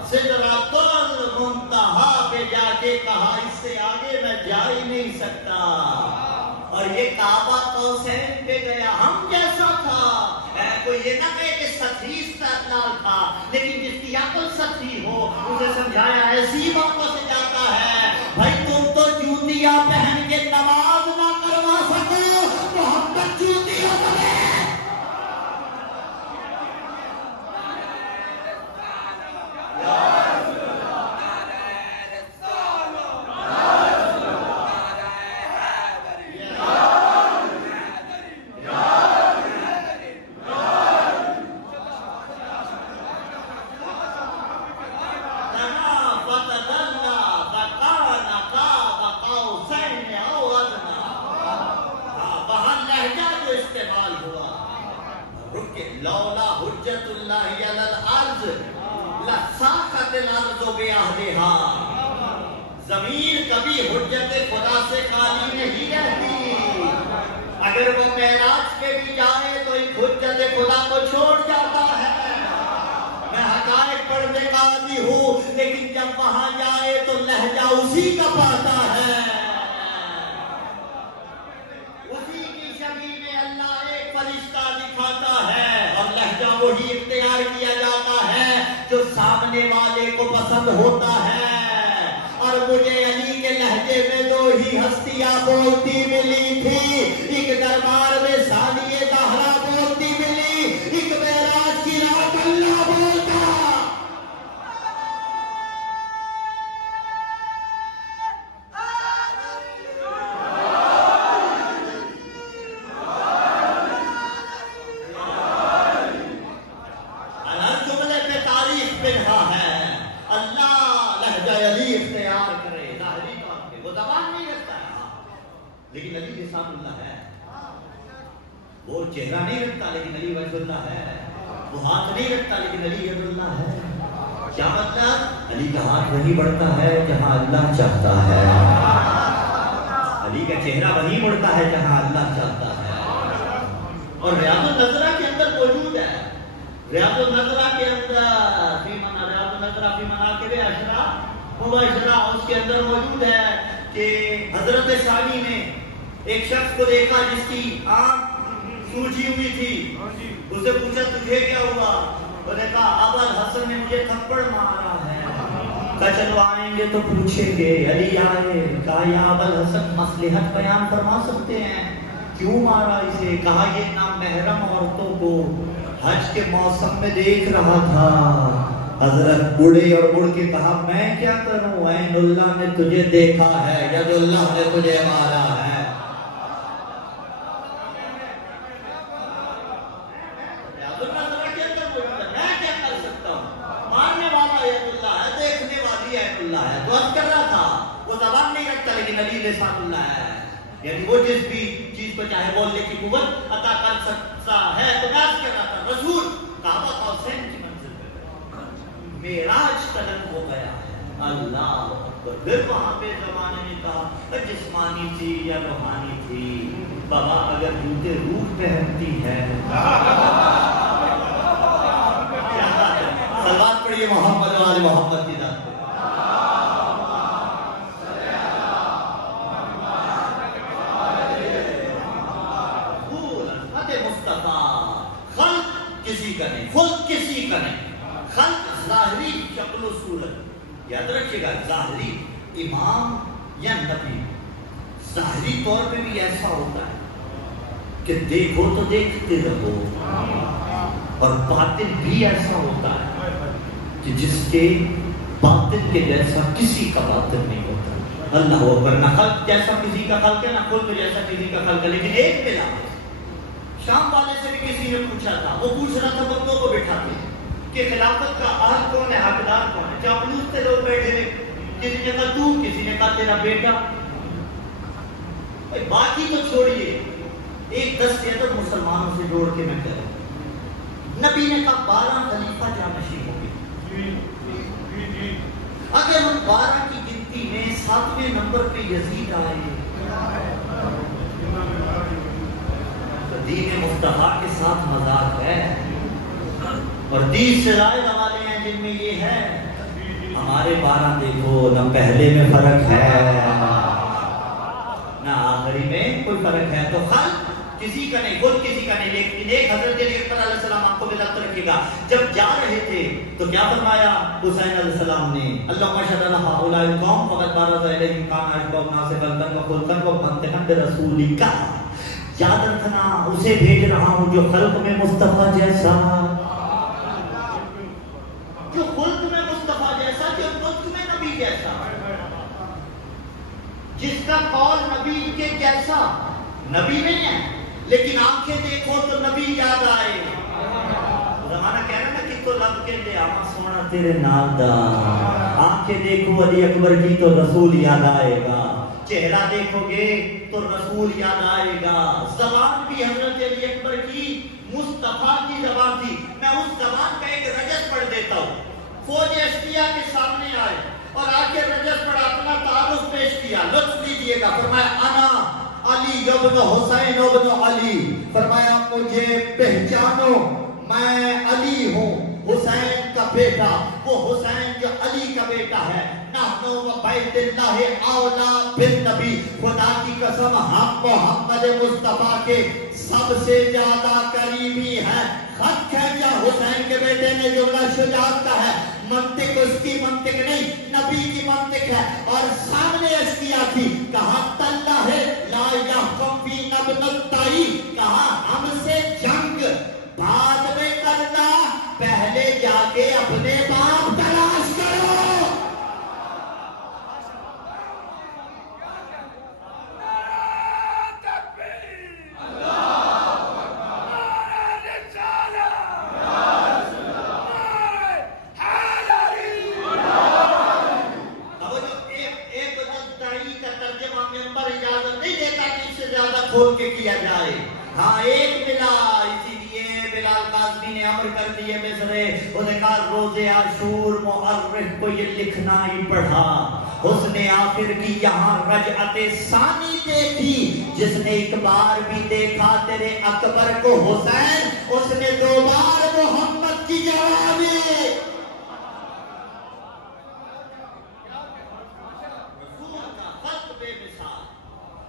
سدرۃ المنتہا پہ جا کے کہا اس سے آگے میں جا ہی نہیں سکتا، اور یہ کعبہ قوسین پہ گیا ہم جیسا تھا، کوئی یہ نہ کہے کہ سطحی استدلال تھا، لیکن جس کی عقل سطحی ہو اسے سمجھایا ایسی باتوں سے جاتا ہے، بھائی تم تو جوتیاں پہن کے نماز نہ کروا سکو تو ہم تک جوتیاں کریں۔ لولا حجت اللہ علی الارض لساقت الارض باہلہا، زمین کبھی حجت خدا سے خالی نہیں رہتی، اگر وہ معراج پہ بھی جائے تو ایک حجت خدا کو چھوڑ جاتا ہے۔ میں حقائق پڑھنے کا عادی ہوں، لیکن جب وہاں جائے تو لہجہ اسی کا پاتا ہے، اسی کی شبیہ میں اللہ ایک فرشتہ دکھاتا ہے، اور لہجہ وہی اختیار کیا جاتا ہے جو سامنے والے کو پسند ہوتا ہے۔ اور مجھے علی کے لہجے میں دو ہی ہستیاں بولتی ملی تھی، ایک دربار میں ثانی دہرا بولتی ملی، ایک معراج کی رات اللہ بولتا۔ لیکن علی لسان اللہ ہے، وہ چہرہ نہیں رکھتا لیکن علی وجہ اللہ ہے، وہ ہاتھ نہیں رکھتا لیکن علی ید اللہ ہے۔ کیا مطلب؟ علی کا ہاتھ وہی بڑھتا ہے جہاں اللہ چاہتا ہے، علی کا چہرہ وہی بڑھتا ہے جہاں اللہ چاہتا ہے۔ اور ریاض النظرہ کے اندر موجود ہے. ریاض النظرہ کے اندر ریاض النظرہ فی مناقب اشرا مبشرہ، اس کے اندر موجود ہے کہ حضرت سالی نے ایک شخص کو دیکھا جس کی آنکھ سوجی ہوئی تھی. اسے پوچھا تجھے کیا ہوا؟ انہوں نے کہا ابا الحسن نے مجھے تھپڑ مارا ہے. کہا چلو آئیں گے تو پوچھیں گے. علی آئے. کہا یا ابا الحسن مصلحت بیان فرما سکتے ہیں، کیوں مارا اسے؟ کہا یہ نامحرم عورتوں کو حج کے موسم میں دیکھ رہا تھا. حضرت اڑے اور اڑ کے کہا میں کیا کروں، عین اللہ نے تجھے دیکھا ہے، ید اللہ نے تجھے مارا ہے. یعنی وہ جس بھی چیز کو چاہے بولنے کی قوت عطا کر سکتا ہے. تو کر رہا تھا رسول کعبہ قوسین کی منزل پہ معراج طلب ہو گیا ہے. اللہ اکبر. پھر وہاں پہ زمانے نے کہا جسمانی تھی یا روحانی تھی؟ بابا اگر جوتے روح پہنتی ہے. صلوات پڑھیے محمد و آل محمد کی ذات پہ. خود کسی کا نہیں. خلق ظاہری شکل و صورت یاد رکھیے گا. ظاہری امام یا نبی ظاہری طور پہ بھی ایسا ہوتا ہے کہ دیکھو تو دیکھتے رہو، اور باطن بھی ایسا ہوتا ہے کہ جس کے باطن کے جیسا کسی کا باطن نہیں ہوتا. اللہ اکبر. نہ خلق جیسا کسی کا خلق ہے، نہ خلق جیسا کسی کا خلق ہے، لیکن ایک ملا. شام والے سے بھی کسی نے پوچھا تھا، وہ پوچھ رہا تھا بندوں کو بٹھا کے کہ خلافت کا اہل کون ہے، حقدار کون ہے. چاپلوس سے لوگ بیٹھے ہوئے، کسی نے کہا تو، کسی نے کہا تیرا بیٹا. باقی تو چھوڑیے، ایک 10 کے اندر مسلمانوں سے جوڑ کے میں کروں. نبی نے کہا 12 خلیفہ جانشین ہوں گے. اگر ہم 12 کی گنتی میں 7ویں نمبر پہ یزید آئے، دین مصطفیٰ کے ساتھ مذاق ہے. اور 30 سے زائد حوالے ہیں جن میں یہ ہے. ہمارے 12 دیکھو، نہ پہلے میں فرق ہے نہ آخری میں کوئی فرق ہے. تو خلق کسی کا نہیں، خود کسی کا نہیں. لیکن ایک حضرت علی اکبر علیہ السلام آپ کو بھی ضبط رکھے گا، جب جا رہے تھے تو کیا فرمایا حسین علیہ السلام نے؟ اللہم اشہد ان ہؤلاء القوم فقد بارز الیہم کان اشبہ الناس خلقا وخلقا ومنطقا برسولک. یاد رکھنا اسے بھیج رہا ہوں جو خلق میں مصطفیٰ جیسا، جو خلق میں مصطفیٰ جیسا، جو خلق میں نبی جیسا، جس کا قول نبی کے جیسا. نبی نہیں ہے لیکن آنکھیں دیکھو تو نبی یاد آئے. زمانہ کہہ رہا نا کہ تو لب کے لے آما سونا تیرے نال دا. آنکھیں دیکھو علی اکبر کی تو رسول یاد آئے گا. چہرہ دیکھو گے تو رسول یاد آئے گا. زبان بھی حضرت علی اکبر کی مصطفیٰ کی زبان تھی. میں اس زبان کا ایک رجز پڑھ دیتا ہوں. فوج اشقیاء کے سامنے آئے اور آ کے رجز پڑھا، اپنا تعارف پیش کیا. لطف لیجئے گا. فرمایا انا علی ابن حسین ابن علی. فرمایا مجھے پہچانو، میں علی ہوں، حسین کا بیٹا. وہ حسین جو علی کا بیٹا ہے. نحنو و بیت اللہ اولا بالنبی. خدا کی قسم ہم محمد مصطفیٰ کے سب سے زیادہ قریبی ہیں. خط کھینچا حسین کے بیٹے نے جملہ شجاعت کا ہے. منطق اس کی منطق نہیں، نبی کی منطق ہے. اور سامنے اشقیاء تھی. کہا تاللہ ہے لا یحکم فی ابن الطائی. کہا ہم سے جنگ بعد میں کرنا، پہلے جا کے اپنے باپ تلاش کرو. کھول کے کیا جائے. ہاں ایک ملا، اسی لیے بلال قاسمی نے امر کر دیے مصرے. انہوں نے کہا روز عاشور مؤرخ کو یہ لکھنا ہی پڑھا. حسن آخر کی یہاں رجعت ثانی دیکھی، جس نے ایک بار بھی دیکھا تیرے اکبر کو حسین، اس نے دو بار محمد کی جوانی۔ رسول کا خط بے مثال،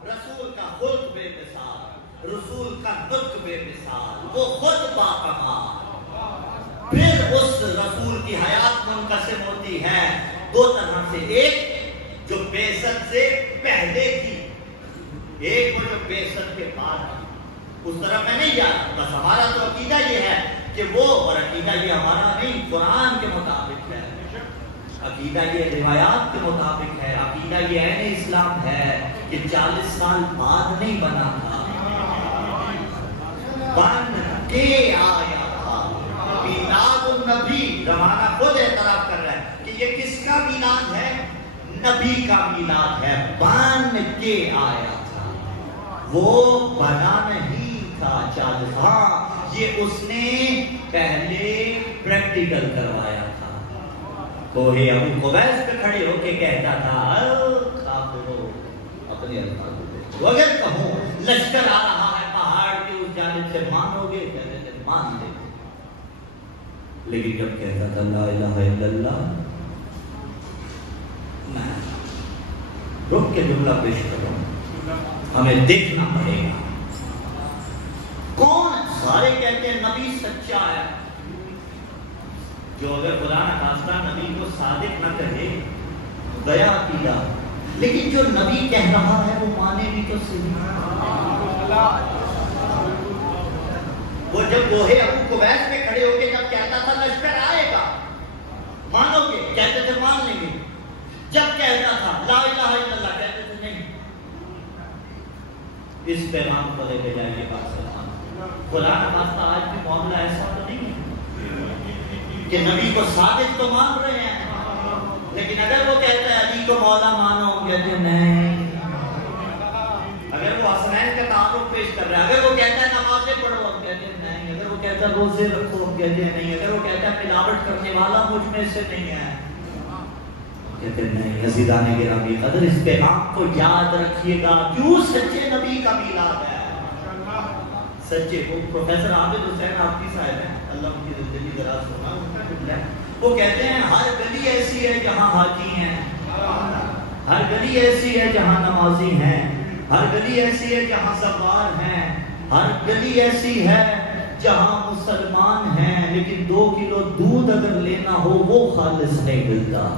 رسول کا خلق بے مثال، رسول کا نطق بے مثال، وہ خود باکمال۔ پھر اس رسول کی حیات منقسم ہوتی ہے دو طرح سے، ایک جو بعثت سے پہلے تھی، ایک وہ جو بعثت کے بعد تھی۔ اس طرح میں نہیں جاتا، بس ہمارا تو عقیدہ یہ ہے کہ وہ، اور عقیدہ یہ ہمارا نہیں، قرآن کے مطابق ہے، عقیدہ یہ روایات کے مطابق ہے، عقیدہ یہ عین اسلام ہے کہ 40 سال بعد نہیں بنا تھا، بن کے آیا تھا۔ میلاد النبی، زمانہ خود اعتراف کر رہا ہے کہ یہ کس کا میلاد ہے؟ نبی کا میلاد ہے، بن کے آیا تھا، وہ بنا نہیں تھا 40۔ ہاں یہ اس نے پہلے پریکٹیکل کروایا تھا۔ کوہ ابو قبیس پہ کھڑے ہو کے کہتا تھا کافرو اپنے الفاظ میں، اگر کہوں لشکر آ رہا ہے پہاڑ کے اس جانب سے، مانو گے؟ کہتے تھے مان لیں، لیکن جب کہتا تھا لا الہ الا اللہ، میں رک کے جملہ پیش کروں، ہمیں دیکھنا پڑے گا کون؟ سارے کہتے ہیں نبی سچا ہے، جو اگر خدا نخواستہ نبی کو صادق نہ کہے گیا عقیدہ، لیکن جو نبی کہہ رہا ہے وہ مانے بھی تو صحیح۔ وہ جب گوہے ابو قبیس میں کھڑے ہو کے جب کہتا تھا لشکر آئے گا، مانو گے؟ کہتے تھے مان لیں گے۔ جب کہتا تھا لا الہ الا اللہ، کہتے تھے نہیں۔ اس پیغام کو لے کے جائیے بات سلام۔ خدا نخواستہ آج بھی معاملہ ایسا تو نہیں ہے کہ نبی کو صادق تو مان رہے ہیں، لیکن اگر وہ کہتا ہے علی کو مولا مانو، کہتے نہیں۔ اگر وہ حسنین کا تعارف پیش کر رہا ہے، اگر وہ کہتا ہے نمازیں پڑھو، ہم کہتے ہیں نہیں۔ اگر وہ کہتا ہے روزے رکھو، ہم کہتے ہیں نہیں۔ اگر وہ کہتا ہے ملاوٹ کرنے والا مجھ میں سے نہیں ہے، کہتے ہیں نہیں۔ عزیزان گرامی قدر، اس پیغام کو یاد رکھیے گا، کیوں سچے نبی کا میلاد ہے۔ سچے وہ پروفیسر عابد حسین آپ کی صاحب ہیں، اللہ ان کی زندگی دراز ہونا، ان کا قبلہ ہے۔ وہ کہتے ہیں ہر گلی ایسی ہے جہاں حاجی ہیں، ہر گلی ایسی ہے جہاں نمازی ہیں، ہر گلی ایسی ہے جہاں سوار ہیں، ہر گلی ایسی ہے جہاں مسلمان ہیں، لیکن 2 کلو دودھ اگر لینا ہو وہ خالص نہیں ملتا۔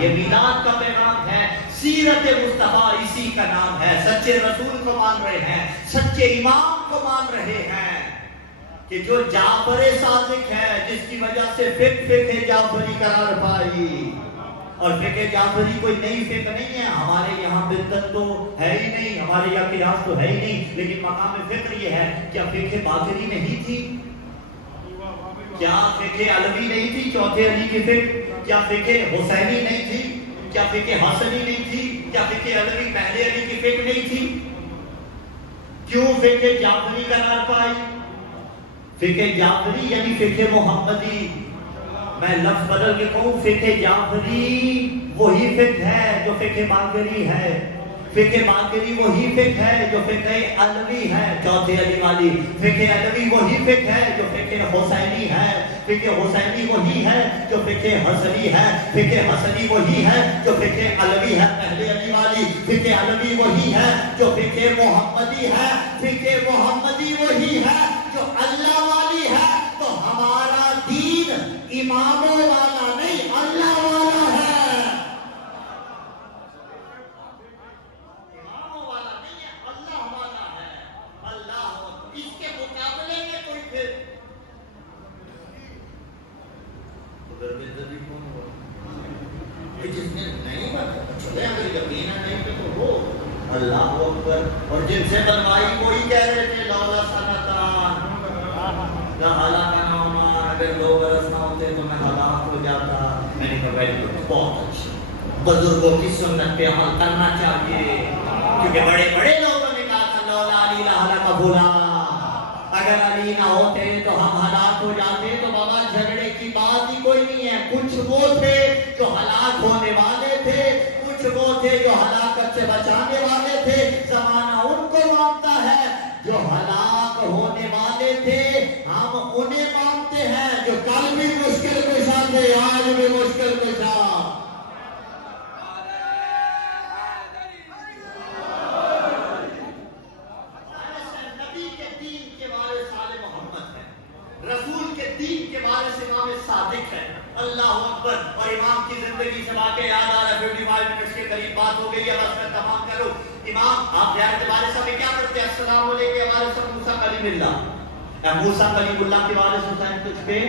یہ میلاد کا پیغام ہے، سیرت مصطفیٰ اسی کا نام ہے۔ سچے رسول کو مان رہے ہیں، سچے امام کو مان رہے ہیں، کہ جو جعفر صادق ہے، جس کی وجہ سے فقہ جعفری قرار پائی۔ اور فقہ جعفری کوئی نئی فقہ نہیں ہے، ہمارے یہاں بدعت تو ہے ہی نہیں، ہمارے یہاں قیاس تو ہے ہی نہیں، لیکن مقام فقہ یہ ہے، کیا فقہ باقری نہیں تھی؟ کیا فقہ علوی نہیں تھی، چوتھے علی کی فقہ؟ کیا فقہ حسینی نہیں تھی؟ کیا فقہ حسنی نہیں تھی؟ کیا فقہ علوی پہلے علی کی فقہ نہیں تھی؟ کیوں فقہ جعفری قرار پائی؟ فقہ جعفری یعنی فقہ محمدی، میں لفظ بدل کے کہوں فقہ جعفری وہی فقہ ہے جو فقہ باقری ہے، فقہ باقری وہی فقہ ہے جو فقہ علوی ہے، چوتھے علی والی۔ فقہ علوی وہی فقہ ہے جو فقہ حسینی ہے، فقہ حسینی وہی ہے جو فقہ حسنی ہے، فقہ حسنی وہی ہے جو فقہ علوی ہے پہلے علی والی، فقہ علوی وہی ہے جو فقہ محمدی ہے، فقہ محمدی وہی ہے جو اللہ والی ہے۔ تو ہمارا دین اماموں والا نہیں، اللہ والا ہے، اماموں والا نہیں ہے، اللہ والا ہے۔ اللہ اس کے مقابلے میں کوئی پھر جس نے نہیں بنا چلے اگر یقین نہیں تو وہ اللہ اکبر۔ اور جن سے بنوائی کوئی کہہ رہے تھے لولا سنتان اگر 2 برس نہ ہوتے تو میں ہلاک ہو جاتا۔ میں نے کہا ویری گڈ، بہت اچھا، بزرگوں کی سنت پہ عمل کرنا چاہیے، کیونکہ بڑے بڑے لوگوں نے کہا تھا لولا علی لہلک فلان، اگر علی نہ ہوتے تو ہم ہلاک ہو جاتے۔ تو بابا جھگڑے کی بات ہی کوئی نہیں ہے، کچھ وہ کرو. امام آپ زیارت وارثہ میں کیا پڑھتے ہیں؟ السلام علیکم وارث موسیٰ کلیم اللہ. اے موسیٰ کلیم اللہ کے وارث حسین تجھ پہ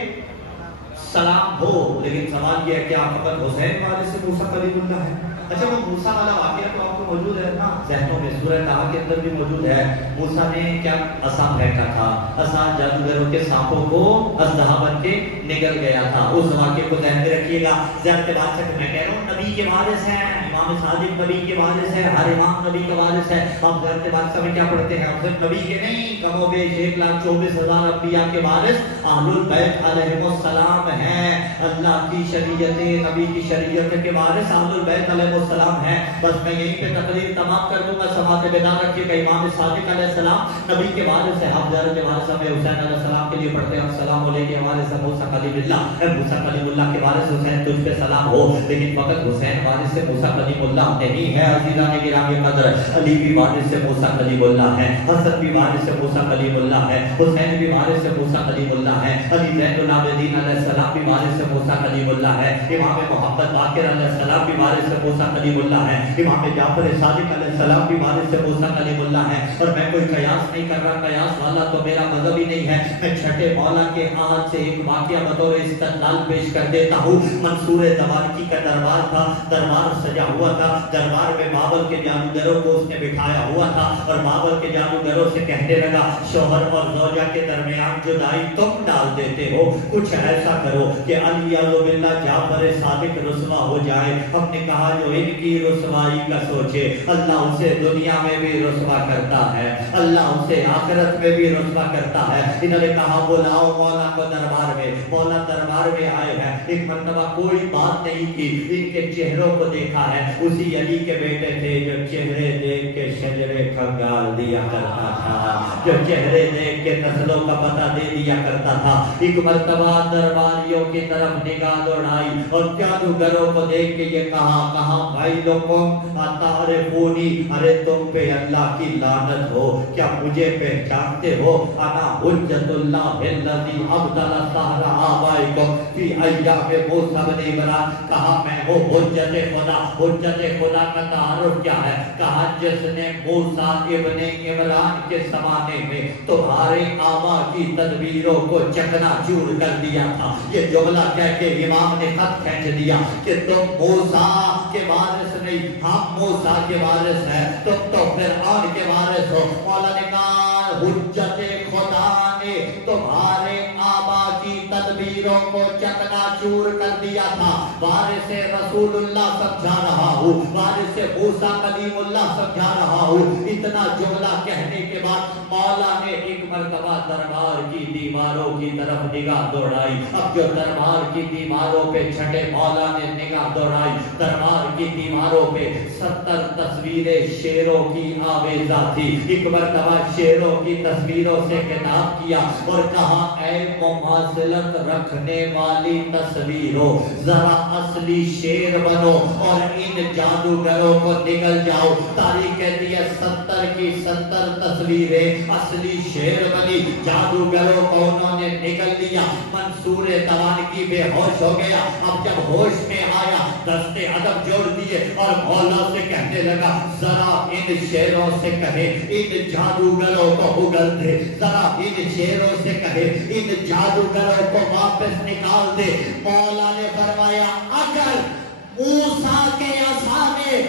سلام ہو. لیکن سوال یہ ہے کہ آپ فقط حسین وارث موسیٰ کلیم اللہ ہے؟ اچھا وہ موسیٰ والا واقعہ تو آپ کو موجود ہے نا ذہنوں میں، سورہ طٰہٰ کے اندر بھی موجود ہے. موسیٰ نے کیا عصا پھینکا تھا، عصا جادوگروں کے سانپوں کو اژدہا بن کے نگل گیا تھا. اس واقعے کو ذہن میں رکھیے گا. زیارت وارثہ کو میں کہہ رہا ہوں نبی کے وارث ہیں، امام صادق نبی کے وارث ہے، ہر امام نبی کا وارث ہے. آپ زیارت وارثہ میں کیا پڑھتے ہیں؟ صرف نبی کے نہیں، کم و بیش 1,24,000 انبیاء کے وارث اہل البیت علیہم السلام ہیں. اللہ کی شریعت، نبی کی شریعت کے وارث اہل البیت علیہم السلام ہے. بس میں یہیں پہ تقریر تمام کر دوں گا. سماعت بیدار رکھیے گا. امام صادق علیہ السلام نبی کے وارث ہے. آپ زیارت وارثہ میں حسین علیہ السلام کے لیے پڑھتے ہیں السلام علیکم وارث موسیٰ کلیم اللہ. اے موسیٰ کلیم اللہ کے وارث حسین تجھ پہ سلام ہو. لیکن فقط حسین وارث موسیٰ کلیم اللہ نہیں ہے عزیزان گرامی قدر. علی بھی وارث موسیٰ کلیم اللہ ہے، حسن بھی وارث موسیٰ کلیم اللہ ہے، حسین بھی وارث موسیٰ کلیم اللہ ہے، علی زین العابدین علیہ السلام بھی وارث موسیٰ کلیم اللہ ہے، امام محمد باقر علیہ السلام بھی وارث موسیٰ کلیم اللہ ہے، امام جعفر صادق علیہ السلام بھی وارث موسیٰ کلیم اللہ ہے. اور میں کوئی قیاس نہیں کر رہا، قیاس والا تو میرا مذہب ہی نہیں ہے. میں چھٹے مولا کے ہاتھ سے ایک واقعہ بطور استدلال پیش کر دیتا ہوں. منصور دوالکی کا دربار تھا، دربار سجا ہوا تھا. دربار میں بابل کے جادوگروں کو اس نے بٹھایا ہوا تھا اور بابل کے جادوگروں سے کہنے لگا شوہر اور زوجہ کے درمیان جدائی تم ڈال دیتے ہو، کچھ ایسا کرو کہ علی باللہ جعفر صادق رسوا ہو جائے. ہم نے کہا جو ان کی رسوائی کا سوچے اللہ اسے دنیا میں بھی رسوا کرتا ہے، اللہ اسے آخرت میں بھی رسوا کرتا ہے. انہوں نے کہا بلاؤ مولا کو دربار میں. مولا دربار میں آئے ہیں. ایک مرتبہ کوئی بات نہیں کی، ان کے چہروں کو دیکھا ہے. اسی علی کے بیٹے تھے جو چہرے دیکھ کے شجرے کھنگال دیا کرتا تھا، جو چہرے دیکھ کے نسلوں کا پتہ دے دیا کرتا تھا. ایک مرتبہ درباریوں کی طرف نگاہ دوڑائی اور جادوگروں کو دیکھ کے یہ کہا بھائی لوگوں اتعرفونی، ارے تم پہ اللہ کی لعنت ہو، کیا مجھے پہچانتے ہو؟ انا حجت اللہ الذی ابدل سحر آبائکم فی ایام موسیٰ بن عمران. کہا میں ہوں حجت خدا. حجت خدا کا تعارف کیا ہے؟ کہا جس نے موسیٰ ابن عمران کے زمانے میں تمہارے آبا کی تدبیروں کو چکنا چور کر دیا تھا. یہ جملہ کہہ کے امام نے خط کھینچ دیا کہ تم موسیٰ کے وارث نہیں، ہم موسیٰ کے وارث ہیں، تم تو فرعون کے وارث ہو. مولا نے کہا حجت خدا نے تمہارے آبا کی تدبیروں کو چکنا چور کر دیا تھا. وارث رسول اللہ سمجھا رہا ہوں، وارث موسیٰ کلیم اللہ سمجھا رہا ہوں. اتنا جملہ کہنے کے بعد مولا نے ایک مرتبہ دربار کی دیواروں کی طرف نگاہ دوڑائی. اب جو دربار کی دیواروں پہ چھٹے مولا نے نگاہ دوڑائی، دربار کی دیواروں پہ 70 تصویریں شیروں کی آویزاں تھی. ایک مرتبہ شیروں کی تصویروں سے خطاب کیا اور کہا اے مماثلت رکھنے والی تصویروں، ذرا اصلی شیر بنو اور ان جادوگروں کو نگل جاؤ. تاریخ کہتی ہے 70 کی 70 تصویریں اصلی شیر بنی. جادوگروں کو انہوں نے نگل لیا. منصور دوالکی بے ہوش ہو گیا. اب جب ہوش میں آیا دستے ادب جوڑ دیے اور مولا سے کہنے لگا ذرا ان شیروں سے کہے ان جادوگروں کو اگل دے، ذرا ان شیروں سے کہے ان جادوگروں کو واپس نکال دے. مولا نے فرمایا اگر موسیٰ کے عصا نے